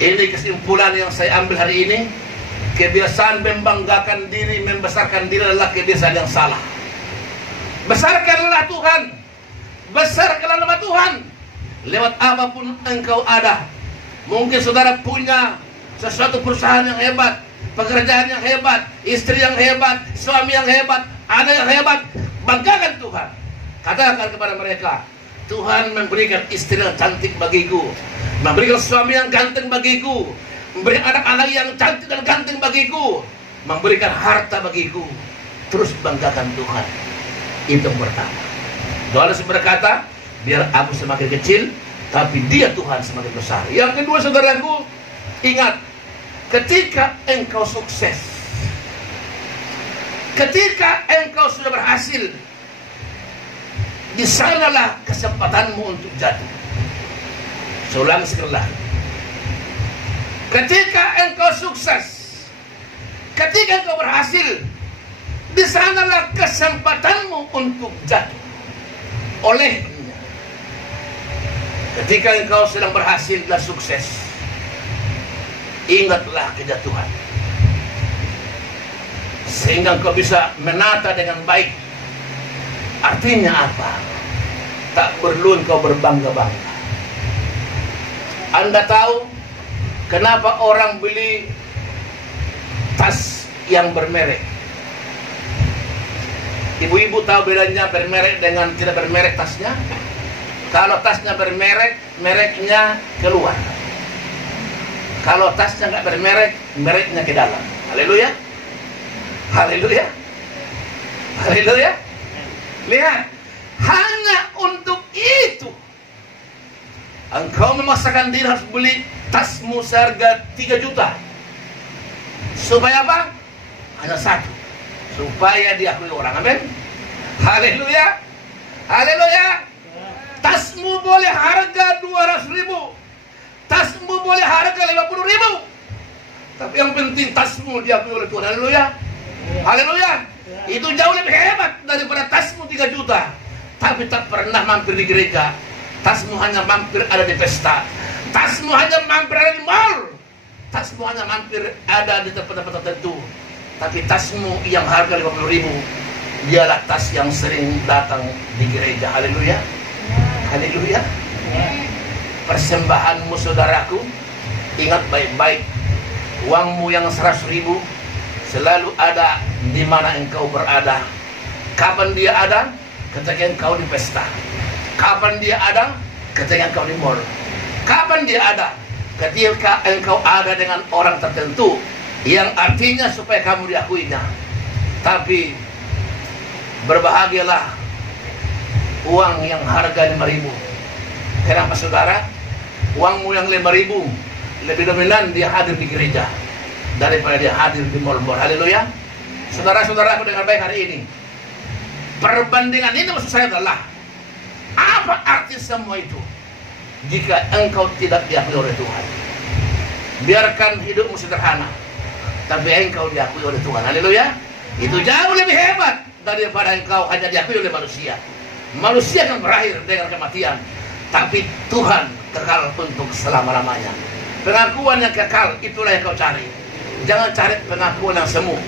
Ini kesimpulan yang saya ambil hari ini. Kebiasaan membanggakan diri, membesarkan diri adalah kebiasaan yang salah. Besarkanlah Tuhan, besarkanlah nama Tuhan lewat apapun engkau ada. Mungkin saudara punya sesuatu perusahaan yang hebat, pekerjaan yang hebat, istri yang hebat, suami yang hebat, anak yang hebat. Banggakan Tuhan. Katakan kepada mereka, Tuhan memberikan istri yang cantik bagiku, memberikan suami yang ganteng bagiku, memberikan anak-anak yang cantik dan ganteng bagiku, memberikan harta bagiku. Terus banggakan Tuhan. Itu yang pertama. Yohanes berkata, biar aku semakin kecil, tapi dia Tuhan semakin besar. Yang kedua, saudaraku, ingat, ketika engkau sukses, ketika engkau sudah berhasil, di sanalah kesempatanmu untuk jatuh. Saya ulangi sekali lagi. Ketika engkau sukses, ketika engkau berhasil, di sanalah kesempatanmu untuk jatuh. Olehnya, ketika engkau sedang berhasil dan sukses, ingatlah kejatuhan, sehingga engkau bisa menata dengan baik. Artinya apa? Tak perlu engkau berbangga-bangga. Anda tahu kenapa orang beli tas yang bermerek? Ibu-ibu tahu bedanya bermerek dengan tidak bermerek tasnya? Kalau tasnya bermerek, mereknya keluar. Kalau tasnya nggak bermerek, mereknya ke dalam. Haleluya, haleluya, haleluya. Lihat, hanya untuk itu engkau memaksakan diri harus beli tasmu seharga 3 juta. Supaya apa? Hanya satu, supaya diakui orang. Amin. Haleluya, haleluya. Tasmu boleh harga 200.000, tasmu boleh harga 50.000, tapi yang penting tasmu diakui oleh Tuhan. Haleluya, haleluya. Itu jauh lebih hebat daripada tasmu 3 juta, tapi tak pernah mampir di gereja. Tasmu hanya mampir ada di pesta, tasmu hanya mampir ada di mall, tasmu hanya mampir ada di tempat-tempat tertentu. Tapi tasmu yang harga 50.000, dialah tas yang sering datang di gereja. Haleluya, haleluya. Persembahanmu, saudaraku, ingat baik-baik, uangmu yang 100.000 selalu ada di mana engkau berada. Kapan dia ada? Ketika engkau di pesta. Kapan dia ada? Ketika engkau di mall. Kapan dia ada? Ketika engkau ada dengan orang tertentu, yang artinya supaya kamu diakuinya. Tapi berbahagialah uang yang harga 5.000. Kenapa, saudara? Uangmu yang 5.000 lebih dominan dia hadir di gereja daripada dia hadir di mall-mall. Haleluya. Saudara-saudara, aku dengar baik hari ini. Perbandingan ini maksud saya adalah, apa arti semua itu jika engkau tidak diakui oleh Tuhan? Biarkan hidupmu sederhana, tapi engkau diakui oleh Tuhan. Haleluya. Itu jauh lebih hebat daripada engkau hanya diakui oleh manusia. Manusia akan berakhir dengan kematian, tapi Tuhan kekal untuk selama-lamanya. Pengakuan yang kekal itulah yang kau cari. Jangan cari pengakuan yang semu,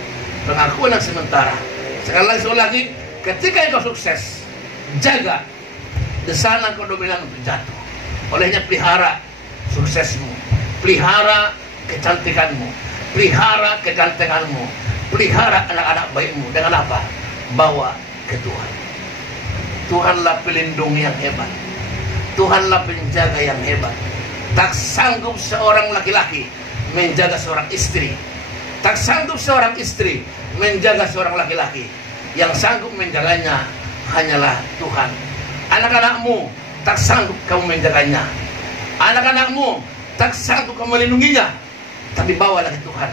pengakuan yang sementara. Sekali lagi, ketika engkau sukses, jaga di sana kau dominan untuk jatuh. Olehnya pelihara suksesmu, pelihara kecantikanmu, pelihara kegantenganmu, pelihara anak-anak baikmu. Dengan apa? Bawa ke Tuhan. Tuhanlah pelindung yang hebat, Tuhanlah penjaga yang hebat. Tak sanggup seorang laki-laki menjaga seorang istri, tak sanggup seorang istri menjaga seorang laki-laki. Yang sanggup menjaganya hanyalah Tuhan. Anak-anakmu tak sanggup kamu menjaganya, anak-anakmu tak sanggup kamu melindunginya, tapi bawalah ke Tuhan.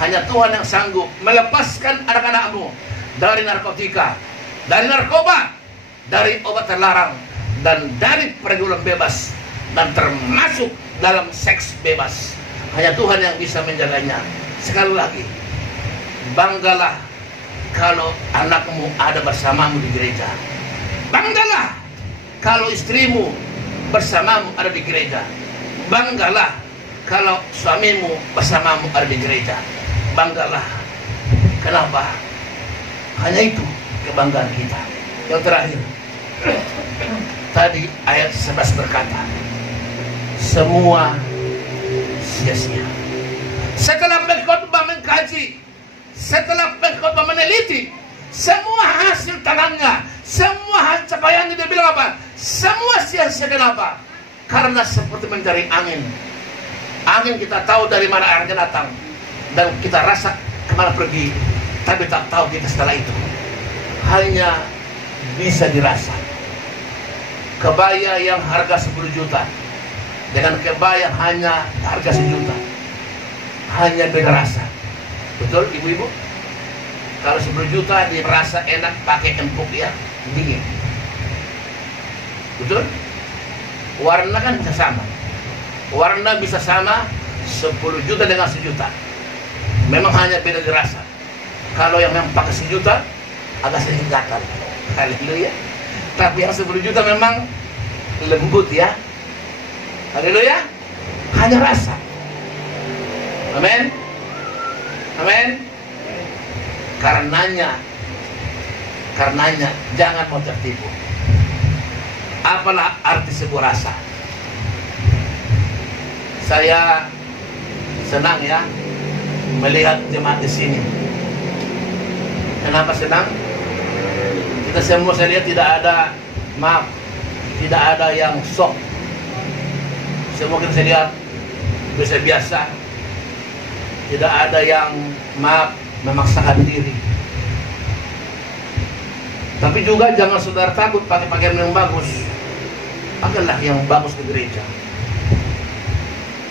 Hanya Tuhan yang sanggup melepaskan anak-anakmu dari narkotika, dari narkoba, dari obat terlarang, dan dari pergaulan bebas, dan termasuk dalam seks bebas. Hanya Tuhan yang bisa menjaganya. Sekali lagi, banggalah kalau anakmu ada bersamamu di gereja. Banggalah kalau istrimu bersamamu ada di gereja. Banggalah kalau suamimu bersamamu ada di gereja. Banggalah. Kenapa? Hanya itu kebanggaan kita. Yang terakhir, tadi ayat 11 berkata, semua sia-sia. Setelah pengkhotbah mengkaji, setelah pengkhotbah meneliti semua hasil tangannya, semua capaiannya, dia bilang apa? Semua sia-sia. Kenapa? Karena seperti mencari angin. Angin kita tahu dari mana airnya datang, dan kita rasa kemana pergi, tapi tak tahu kita setelah itu. Hanya bisa dirasa. Kebaya yang harga 10 juta dengan kebaya hanya harga 1 juta, hanya beda rasa. Betul ibu-ibu? Kalau 10 juta dirasa enak pakai empuk ya, dingin. Betul? Warna kan bisa sama. Warna bisa sama 10 juta dengan 1 juta. Memang hanya beda dirasa. Kalau yang memang pakai 1 juta agak sedikit gatal. Haleluya. Tapi yang 10 juta memang lembut ya. Haleluya. Hanya rasa. Amin. Amin. Karenanya jangan mau tertipu. Apalah arti sebuah rasa? Saya senang ya melihat jemaat di sini. Kenapa senang? Kita semua saya lihat tidak ada, maaf, tidak ada yang sok. Semua kita lihat biasa-biasa. Tidak ada yang, maaf, memaksakan diri. Tapi juga jangan saudara takut pakai pakaian yang bagus. Pakailah yang bagus ke gereja.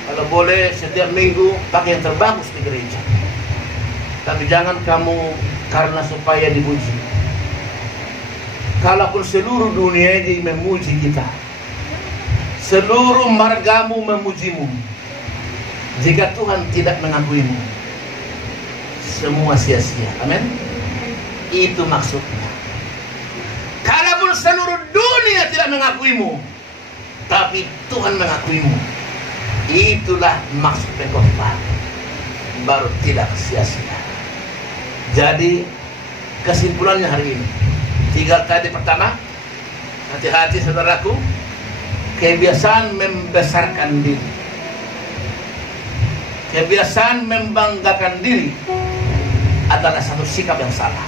Kalau boleh setiap minggu pakai yang terbagus di gereja. Tapi jangan kamu karena supaya dipuji. Kalaupun seluruh dunia ini memuji kita, seluruh margamu memujimu, jika Tuhan tidak mengakuimu, semua sia-sia. Amin. Itu maksudnya. Kalaupun seluruh dunia tidak mengakuimu, tapi Tuhan mengakuimu, itulah maksud pengkhotbah. Baru tidak sia-sia. Jadi kesimpulannya hari ini, 3 tadi. Pertama, hati-hati saudaraku, kebiasaan membesarkan diri, kebiasaan membanggakan diri adalah satu sikap yang salah.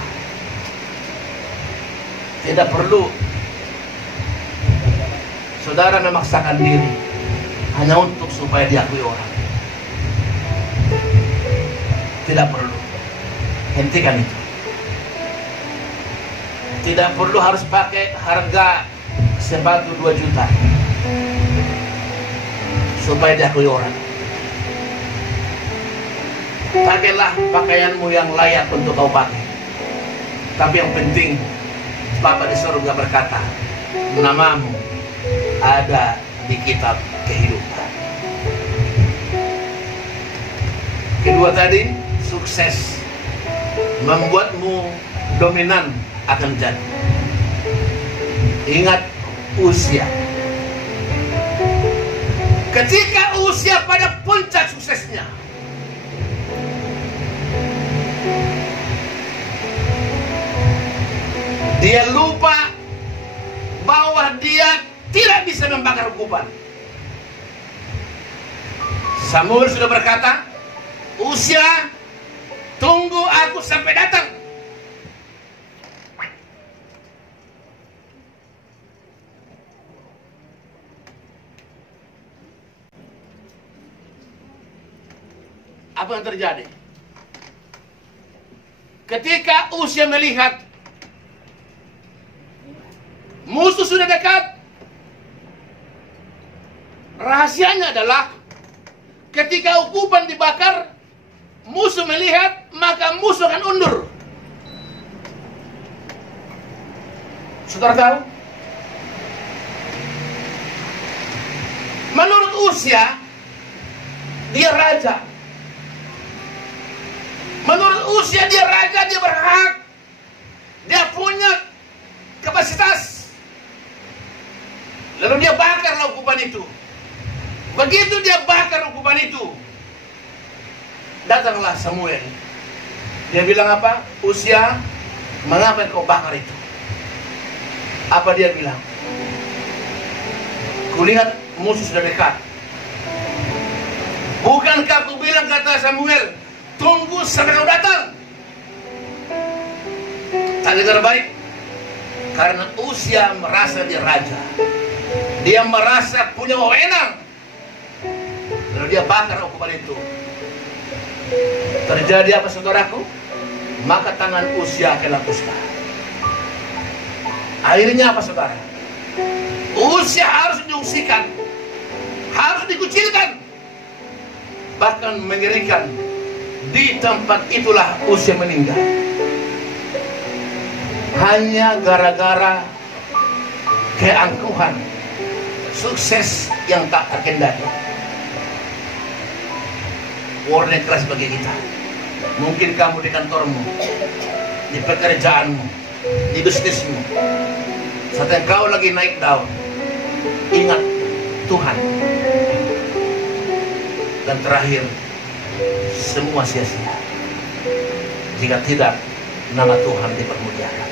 Tidak perlu saudara memaksakan diri hanya untuk supaya diakui orang. Tidak perlu. Hentikan itu. Tidak perlu harus pakai harga sepatu 2 juta supaya diakui orang. Pakailah pakaianmu yang layak untuk kau pakai. Tapi yang penting Bapa di surga berkata, namamu ada di kitab kehidupan. Kedua tadi, sukses membuatmu dominan akan jadi. Ingat usia. Ketika usia pada puncak suksesnya, dia lupa bahwa dia tidak bisa membakar kuban. Samuel sudah berkata, usia, tunggu aku sampai datang. Apa yang terjadi? Ketika usia melihat musuh sudah dekat, rahasianya adalah ketika ukupan dibakar, musuh melihat, maka musuh akan undur. Saudara tahu? Menurut usia, dia raja. Menurut usia dia raja, dia berhak, dia punya kapasitas. Lalu dia bakarlah ukupan itu. Begitu dia bakar ukupan itu, datanglah Samuel. Dia bilang apa? Usia, mengapa kau bakar itu? Apa dia bilang? Kulihat musuh sudah dekat. Bukankah aku bilang, kata Samuel, tunggu sampai kau datang? Tak dengar baik? Karena usia merasa dia raja, dia merasa punya wewenang, lalu dia bakar ukupan itu. Terjadi apa, saudaraku? Maka tangan usia akan hapuskan. Akhirnya apa, saudara? Usia harus diungsikan, harus dikucilkan, bahkan mengerikan. Di tempat itulah usia meninggal, hanya gara-gara keangkuhan, sukses yang tak terkendali. Warna keras bagi kita. Mungkin kamu di kantormu, di pekerjaanmu, di bisnismu, saat engkau lagi naik daun, ingat Tuhan. Dan terakhir, semua sia-sia jika tidak nama Tuhan dipermuliakan.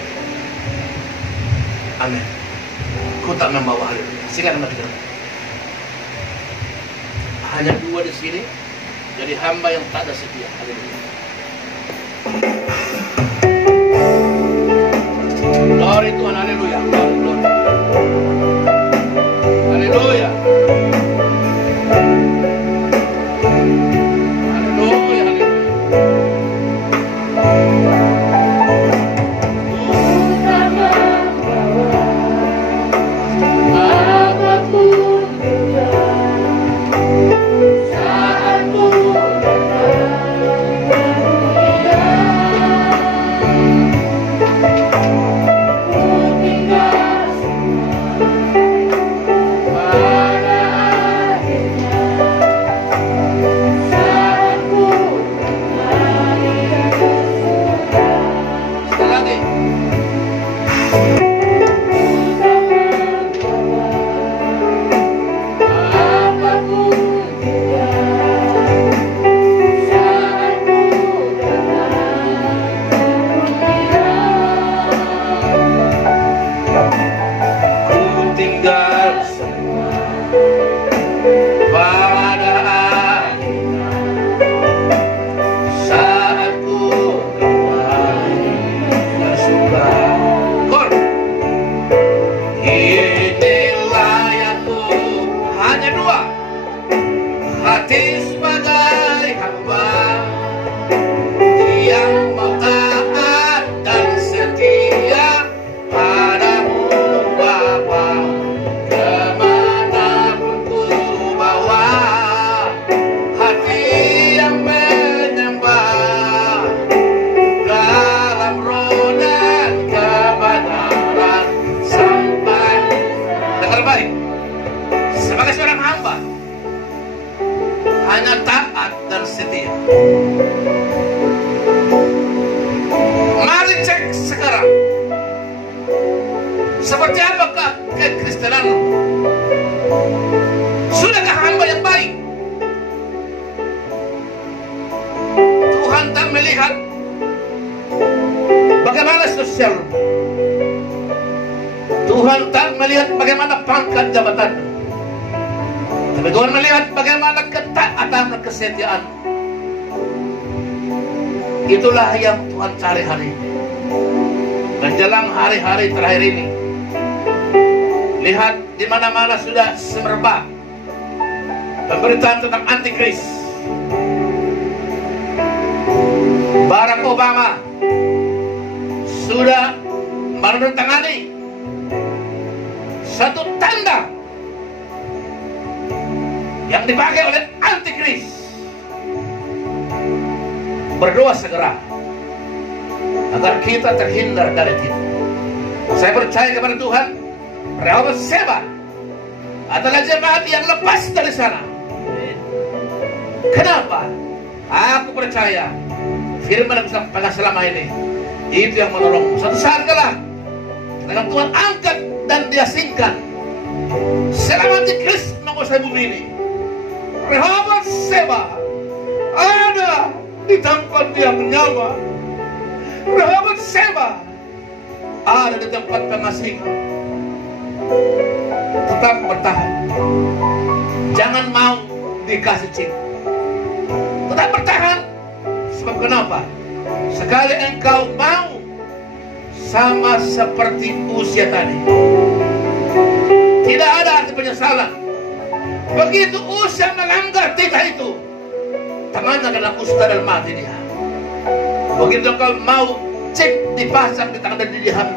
Amin. Ku tak membawa haleluya. Silakan nama kita. Hanya dua di sini, jadi hamba yang tak ada setia. Haleluya. Glory Tuhan, haleluya. Haleluya. Cek sekarang, seperti apakah kekristenanmu? Sudahkah hamba yang baik? Tuhan tak melihat bagaimana sosial. Tuhan tak melihat bagaimana pangkat jabatan. Tapi Tuhan melihat bagaimana ketaatan dan kesetiaan. Itulah yang Tuhan cari hari ini. Menjelang hari-hari terakhir ini, lihat di mana-mana sudah semerbak pemberitaan tentang antikris. Barack Obama sudah menandatangani satu tanda yang dipakai oleh antikris. Berdoa segera agar kita terhindar dari itu. Saya percaya kepada Tuhan, Rehoboam Seba adalah jemaat yang lepas dari sana. Kenapa? Aku percaya firman yang sampai selama ini itu yang menolong. Suatu saat kelak dengan Tuhan angkat dan diasingkan selama antikris menguasai bumi ini, Rehoboam Seba ada di tempat yang nyaman. Rehoboam Seba ada di tempat pengasingan. Tetap bertahan, jangan mau dikasih cip. Tetap bertahan. Sebab kenapa? Sekali engkau mau sama seperti usia tadi, tidak ada arti penyesalan. Begitu usia melanggar titah itu, tangannya kena kusta dan mati dia. Begitu engkau mau cip dipasang di tangan dan di lehermu,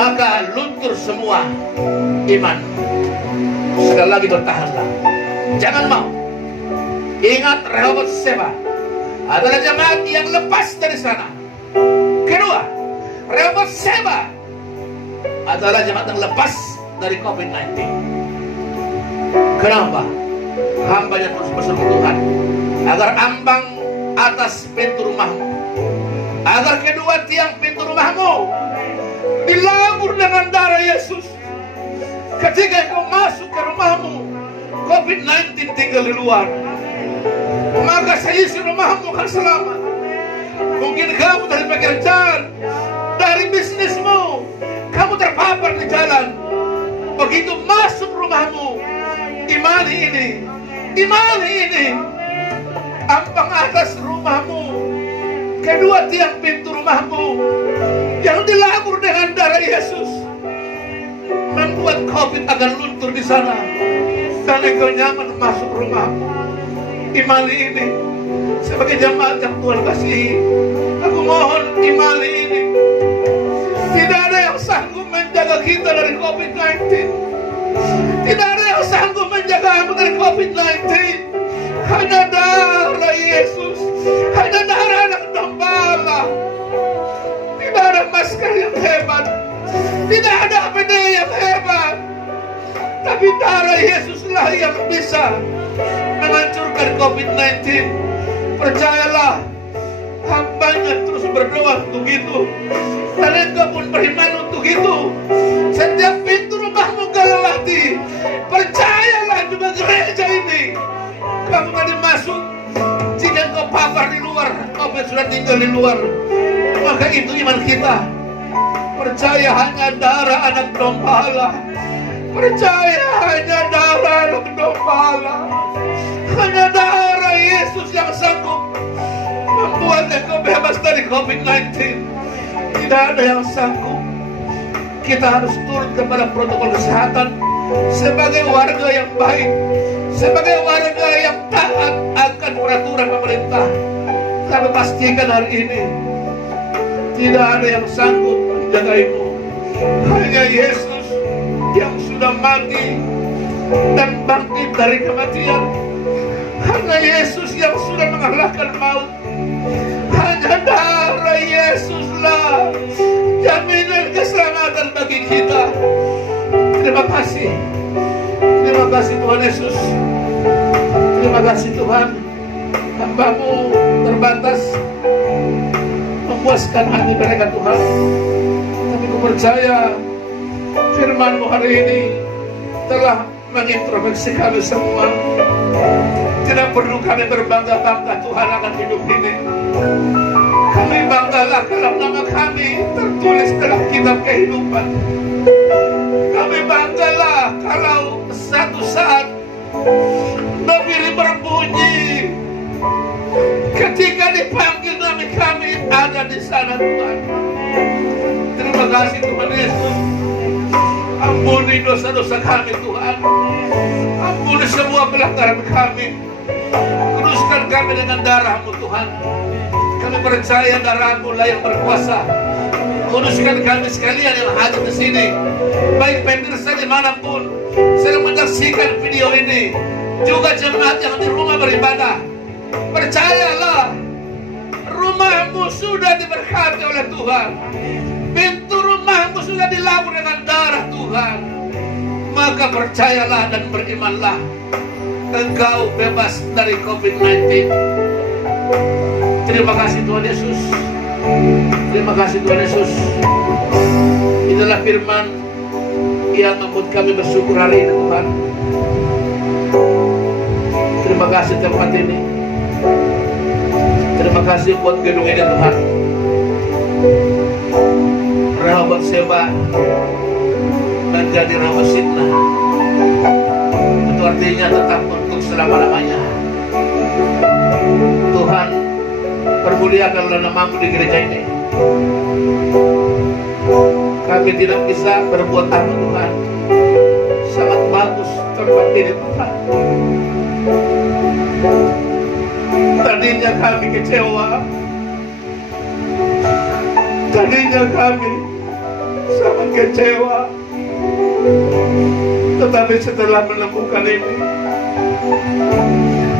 maka luntur semua iman. Sekali lagi bertahanlah, jangan mau. Ingat, Rehoboam Seba adalah jemaat yang lepas dari sana. Kedua, Rehoboam Seba adalah jemaat yang lepas dari COVID-19. Kenapa? Hambanya terus berseru Tuhan agar ambang atas pintu rumahmu, agar kedua tiang pintu rumahmu dilabur dengan darah Yesus. Ketika kau masuk ke rumahmu, COVID-19 tinggal di luar, maka seisi rumahmu akan selamat. Mungkin kamu dari pekerjaan, dari bisnismu, kamu terpapar di jalan. Begitu masuk rumahmu, imani ini, imani ini, ambang atas rumahmu, kedua tiang pintu rumahmu yang dilabur dengan darah Yesus, membuat COVID akan luntur di sana dan engkau nyaman masuk rumahmu. Imani ini sebagai jemaat yang Tuhan kasihi, aku mohon imani ini. Tidak ada yang sanggup menjaga kita dari COVID-19. Tidak ada yang sanggup menjaga kamu dari COVID-19. Hanya darah Yesus, hanya darah anak domba Allah. Tidak ada masker yang hebat, tidak ada APD yang hebat, tapi darah Yesuslah yang bisa menghancurkan COVID-19. Percayalah, hambanya terus berdoa untuk itu, dan engkau pun beriman untuk itu. Setiap pintu rumahmu kau lewati, percayalah juga gereja ini kamu gak dimasuk. Jika engkau papar di luar, kau sudah tinggal di luar, maka itu iman kita. Percaya hanya darah anak domba Allah, percaya hanya darah anak domba Allah, hanya darah Yesus yang sanggup membuat engkau bebas dari COVID-19. Tidak ada yang sanggup. Kita harus turun kepada protokol kesehatan sebagai warga yang baik, sebagai warga yang taat akan peraturan pemerintah. Kami pastikan hari ini tidak ada yang sanggup menjagaimu. Hanya Yesus yang sudah mati dan bangkit dari kematian. Hanya Yesus yang sudah mengalahkan maut. Hanya darah Yesuslah jaminan keselamatan bagi kita. Terima kasih. Terima kasih Tuhan Yesus. Terima kasih Tuhan. Hamba-Mu terbatas, puaskan hati mereka Tuhan. Tapi ku percaya firman-Mu hari ini telah mengintrospeksi kami semua. Tidak perlu kami berbangga-bangga Tuhan akan hidup ini. Kami banggalah kalau nama kami tertulis dalam kitab kehidupan. Kami banggalah kalau satu saat nabiri berbunyi, ketika dipanggil nama kami ada di sana Tuhan. Terima kasih Tuhan Yesus. Ampuni dosa-dosa kami Tuhan. Ampuni semua pelanggaran kami. Kuduskan kami dengan darah-Mu Tuhan. Kami percaya darah-Mu lah yang berkuasa. Kuduskan kami sekalian yang hadir di sini, baik pemirsa dimanapun sedang menyaksikan video ini, juga jemaat yang di rumah beribadah. Percayalah, rumahmu sudah diberkati oleh Tuhan. Pintu rumahmu sudah dilabur dengan darah Tuhan. Maka percayalah dan berimanlah, engkau bebas dari COVID-19. Terima kasih Tuhan Yesus. Terima kasih Tuhan Yesus. Inilah firman yang membuat kami bersyukur hari ini Tuhan. Terima kasih tempat ini. Terima kasih buat gedung ini Tuhan. Rehoboth Sheba menjadi Rehoboth Sitnah. Itu artinya tetap untuk selama-lamanya. Tuhan, permuliakanlah nama-Mu di gereja ini. Kami tidak bisa berbuat apa Tuhan. Sangat bagus tempat ini Tuhan. Tadinya kami kecewa. Tadinya kami sangat kecewa. Tetapi setelah menemukan ini,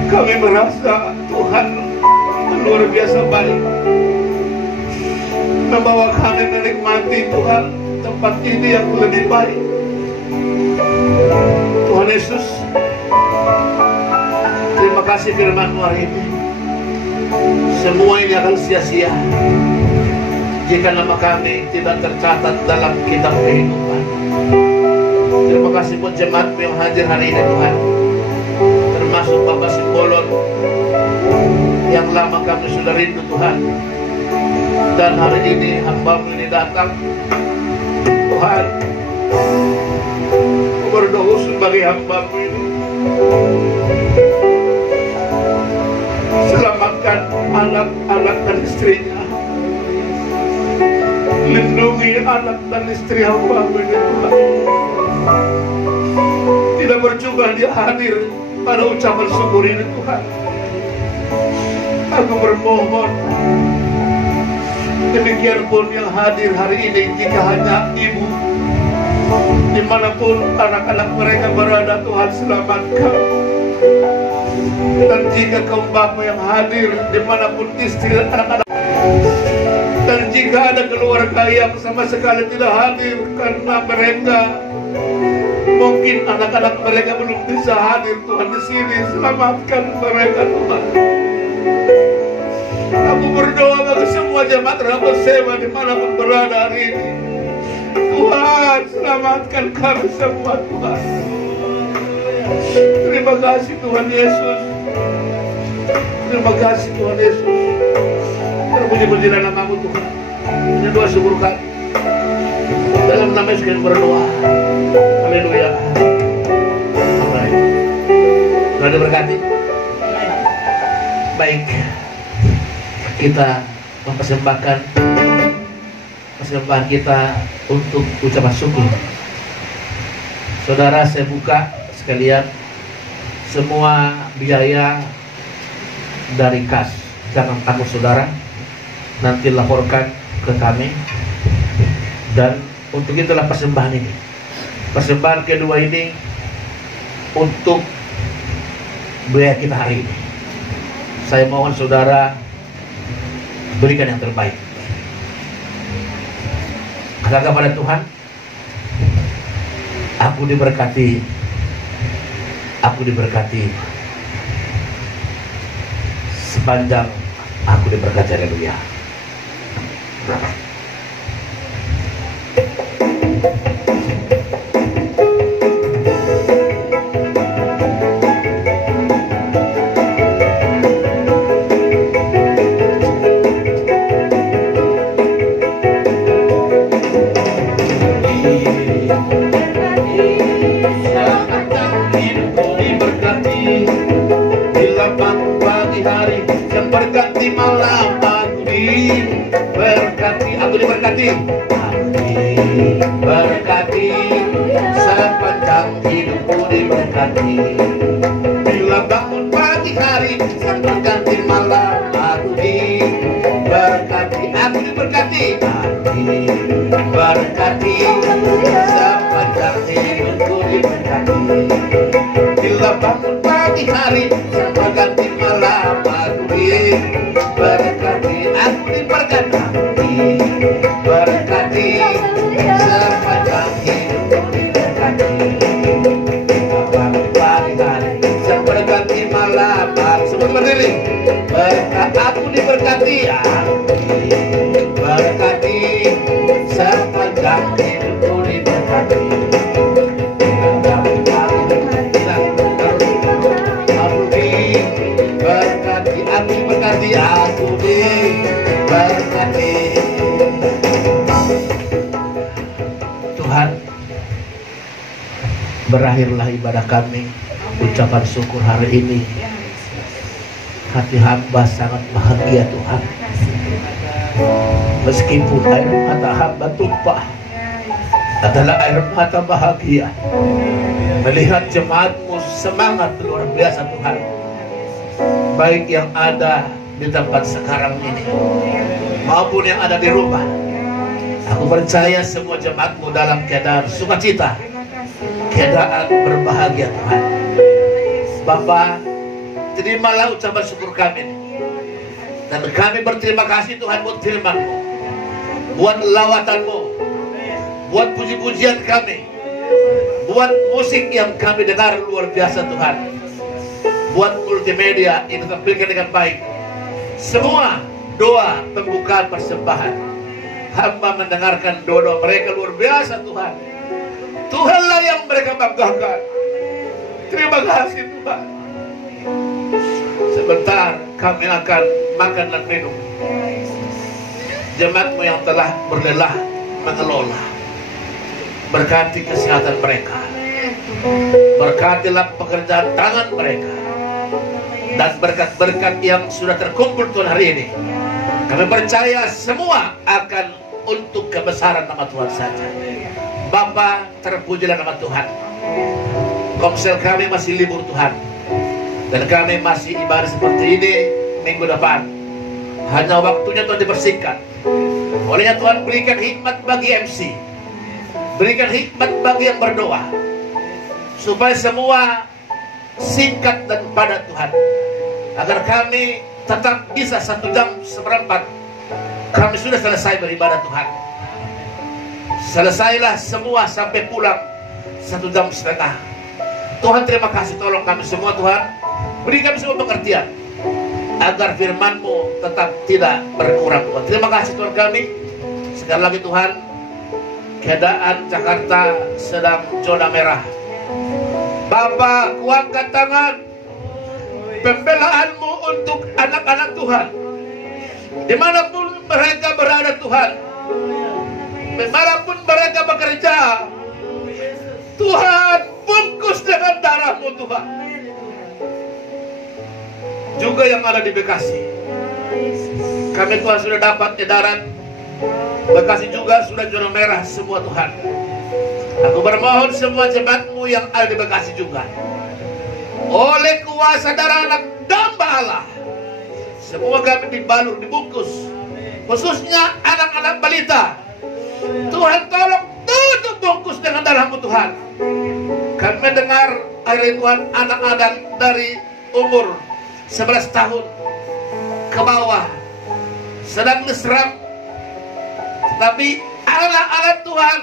kami merasa Tuhan luar biasa baik, membawa kami menikmati Tuhan tempat ini yang lebih baik. Tuhan Yesus, terima kasih firman-Mu hari ini. Semua ini akan sia-sia jika nama kami tidak tercatat dalam kitab kehidupan. Terima kasih buat jemaat yang hadir hari ini Tuhan, termasuk Bapak Simbolon yang lama kami sudah rindu Tuhan. Dan hari ini hamba-Mu ini datang Tuhan, aku berdoa sebagai hamba-Mu ini, selamatkan anak-anak dan istrinya. Lindungi anak dan istri hamba-Mu ini Tuhan. Tidak berjumlah dia hadir pada ucapan syukur ini Tuhan. Aku bermohon, demikian pun yang hadir hari ini, jika hanya ibu, dimanapun anak-anak mereka berada, Tuhan selamatkan. Dan jika kaum bapa yang hadir, dimanapun istri dan anak-anak, dan jika ada keluarga yang sama sekali tidak hadir karena mereka mungkin anak-anak mereka belum bisa hadir Tuhan di sini, selamatkan mereka Tuhan. Aku berdoa bagi semua jemaat Rehoboth Sheba dimanapun berada hari ini. Tuhan, selamatkan kami semua Tuhan. Terima kasih Tuhan Yesus. Terima kasih Tuhan Yesus. Terpuji-pujilah nama-Mu Tuhan. Ini doa syukur kami. Dalam nama Yesus kami berdoa. Haleluya. Amin. Sudah diberkati. Baik, kita mempersembahkan persembahan kita untuk ucapan syukur. Saudara, saya buka sekalian semua biaya dari kas. Jangan takut saudara, nanti laporkan ke kami. Dan untuk itulah persembahan ini. Persembahan kedua ini untuk biaya kita hari ini. Saya mohon saudara berikan yang terbaik. Katakan pada Tuhan, aku diberkati sepanjang aku diberkati. Haleluya. Berkati sepanjang hidupku diberkati. Bila bangun pagi hari yang berganti malam, aku diberkati. Aku diberkati. Berkati sepanjang hidupku diberkati. Bila bangun pagi hari yang berganti malam, aku diberkati. Aku diberkati. Berkati sepanjang hidupku diberkati. Pagi hari yang berganti malam, semua berdiri. Aku diberkati. Berkati sepanjang hidupku diberkati. Aku diberkati. Aku diberkati. Tuhan, berakhirlah ibadah kami, ucapan syukur hari ini. Hati hamba sangat bahagia Tuhan. Meskipun air mata hamba tumpah, adalah air mata bahagia melihat jemaatmu semangat luar biasa Tuhan. Baik yang ada di tempat sekarang ini maupun yang ada di rumah. Aku percaya semua jemaatmu dalam keadaan sukacita, keadaan berbahagia Tuhan. Bapa, terimalah ucapan syukur kami. Dan kami berterima kasih Tuhan buat firman-Mu, buat lawatanmu, buat puji-pujian kami, buat musik yang kami dengar luar biasa Tuhan, buat multimedia yang ditampilkan dengan baik. Semua doa pembukaan persembahan, hamba mendengarkan doa mereka luar biasa Tuhan. Tuhanlah yang mereka banggakan. Terima kasih Tuhan. Sebentar kami akan makan dan minum. Jemaatmu yang telah berlelah mengelola, berkati kesehatan mereka, berkatilah pekerjaan tangan mereka, dan berkat-berkat yang sudah terkumpul Tuhan hari ini. Kami percaya semua akan untuk kebesaran nama Tuhan saja. Bapa, terpujilah nama Tuhan. Komsel kami masih libur Tuhan, dan kami masih ibadah seperti ini minggu depan. Hanya waktunya Tuhan dibersihkan. Olehnya Tuhan berikan hikmat bagi MC, berikan hikmat bagi yang berdoa, supaya semua singkat dan padat Tuhan, agar kami tetap bisa 1 jam seperempat kami sudah selesai beribadah Tuhan. Selesailah semua sampai pulang 1 jam setengah. Tuhan terima kasih, tolong kami semua Tuhan, beri kami semua pengertian agar firman-Mu tetap tidak berkurang Tuhan. Terima kasih Tuhan kami. Sekali lagi Tuhan, keadaan Jakarta sedang zona merah. Bapa, kuangkat tangan pembelaan-Mu untuk anak-anak Tuhan, dimanapun mereka berada Tuhan, dimanapun mereka bekerja Tuhan, bungkus dengan darah-Mu Tuhan. Juga yang ada di Bekasi, kami Tuhan sudah dapat edaran Bekasi juga sudah zona merah semua Tuhan. Aku bermohon semua jemaat-Mu yang ada di Bekasi juga, oleh kuasa darah anak domba Allah, semua kami dibalur, dibungkus, khususnya anak-anak balita. Tuhan tolong tutup bungkus dengan darah-Mu Tuhan. Kami mendengar hari Tuhan, anak-anak dari umur 11 tahun ke bawah sedang diserang, tetapi anak-anak Tuhan,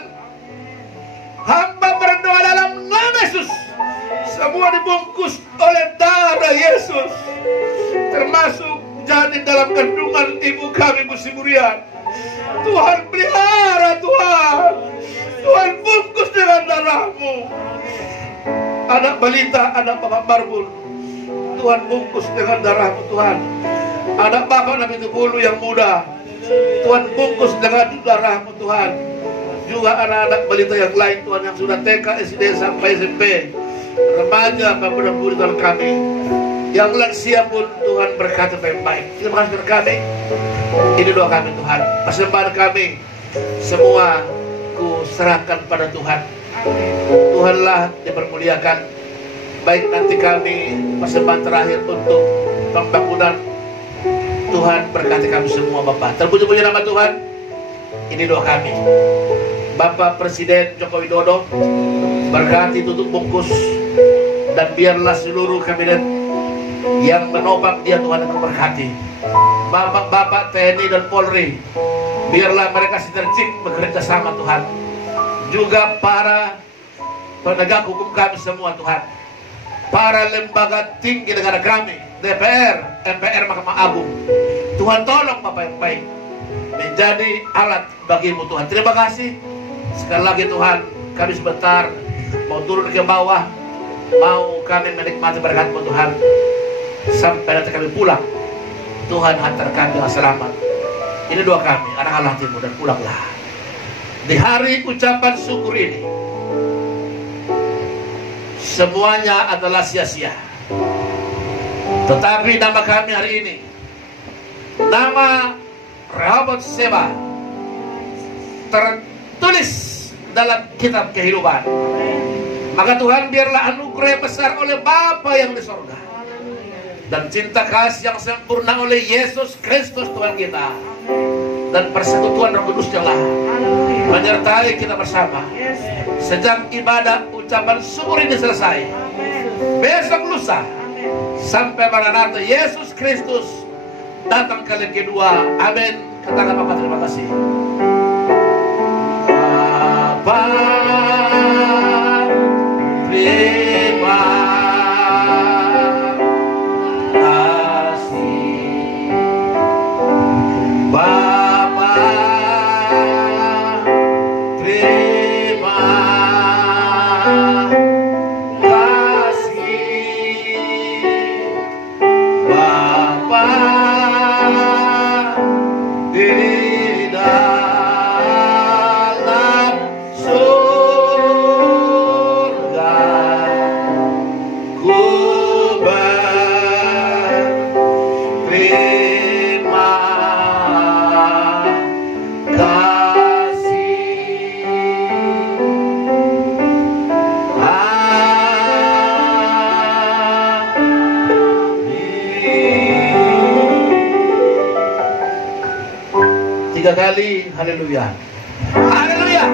hamba berdoa dalam nama Yesus, semua dibungkus oleh darah Yesus, termasuk janin dalam kandungan ibu kami Bu Sri Mulyani. Tuhan pelihara Tuhan. Tuhan bungkus dengan darah-Mu. Anak balita, anak Bapak Barbul, Tuhan bungkus dengan darah-Mu Tuhan. Anak Bapak Nabi Tupulu yang muda, Tuhan bungkus dengan darah-Mu Tuhan. Juga anak-anak balita yang lain Tuhan, yang sudah TK, SD sampai SMP, remaja, pemuda-pemudi Tuhan kami, yang lansia pun Tuhan berkati baik-baik. Terima kasih berkati. Ini doa kami Tuhan. Persembahan kami semua ku serahkan pada Tuhan. Tuhanlah dipermuliakan. Baik nanti kami persembahan terakhir untuk pembangunan, Tuhan berkati kami semua Bapak. Terpuji-puji nama Tuhan. Ini doa kami. Bapak Presiden Joko Widodo berkati tutup bungkus, dan biarlah seluruh kabinet yang menopang dia Tuhan yang berkati. Bapak TNI dan Polri, biarlah mereka sinergik bekerja sama Tuhan. Juga para penegak hukum kami semua Tuhan, para lembaga tinggi negara kami, DPR, MPR, Mahkamah Agung, Tuhan tolong Bapak yang baik menjadi alat bagi-Mu Tuhan. Terima kasih sekali lagi Tuhan. Kami sebentar mau turun ke bawah, mau kami menikmati berkat-Mu Tuhan sampai nanti kami pulang. Tuhan hantar kami dengan selamat. Ini doa kami, arahlah hatimu dan pulanglah. Di hari ucapan syukur ini, semuanya adalah sia-sia. Tetapi nama kami hari ini, nama Rehoboth Sheba, tertulis dalam kitab kehidupan. Maka Tuhan biarlah anugerah besar oleh Bapa yang di sorga, dan cinta kasih yang sempurna oleh Yesus Kristus Tuhan kita, dan persekutuan Roh Kudus yang menyertai kita bersama sejak ibadah ucapan syukur ini selesai. Besok lusa sampai Maranatha Yesus Kristus datang kali kedua. Amin. Katakan Bapak terima kasih. Bapak terima kasih. Bapak terima kasih. Bapak di dalam surga, ku berterima kasih. Amin. 3 kali haleluya. Haleluya.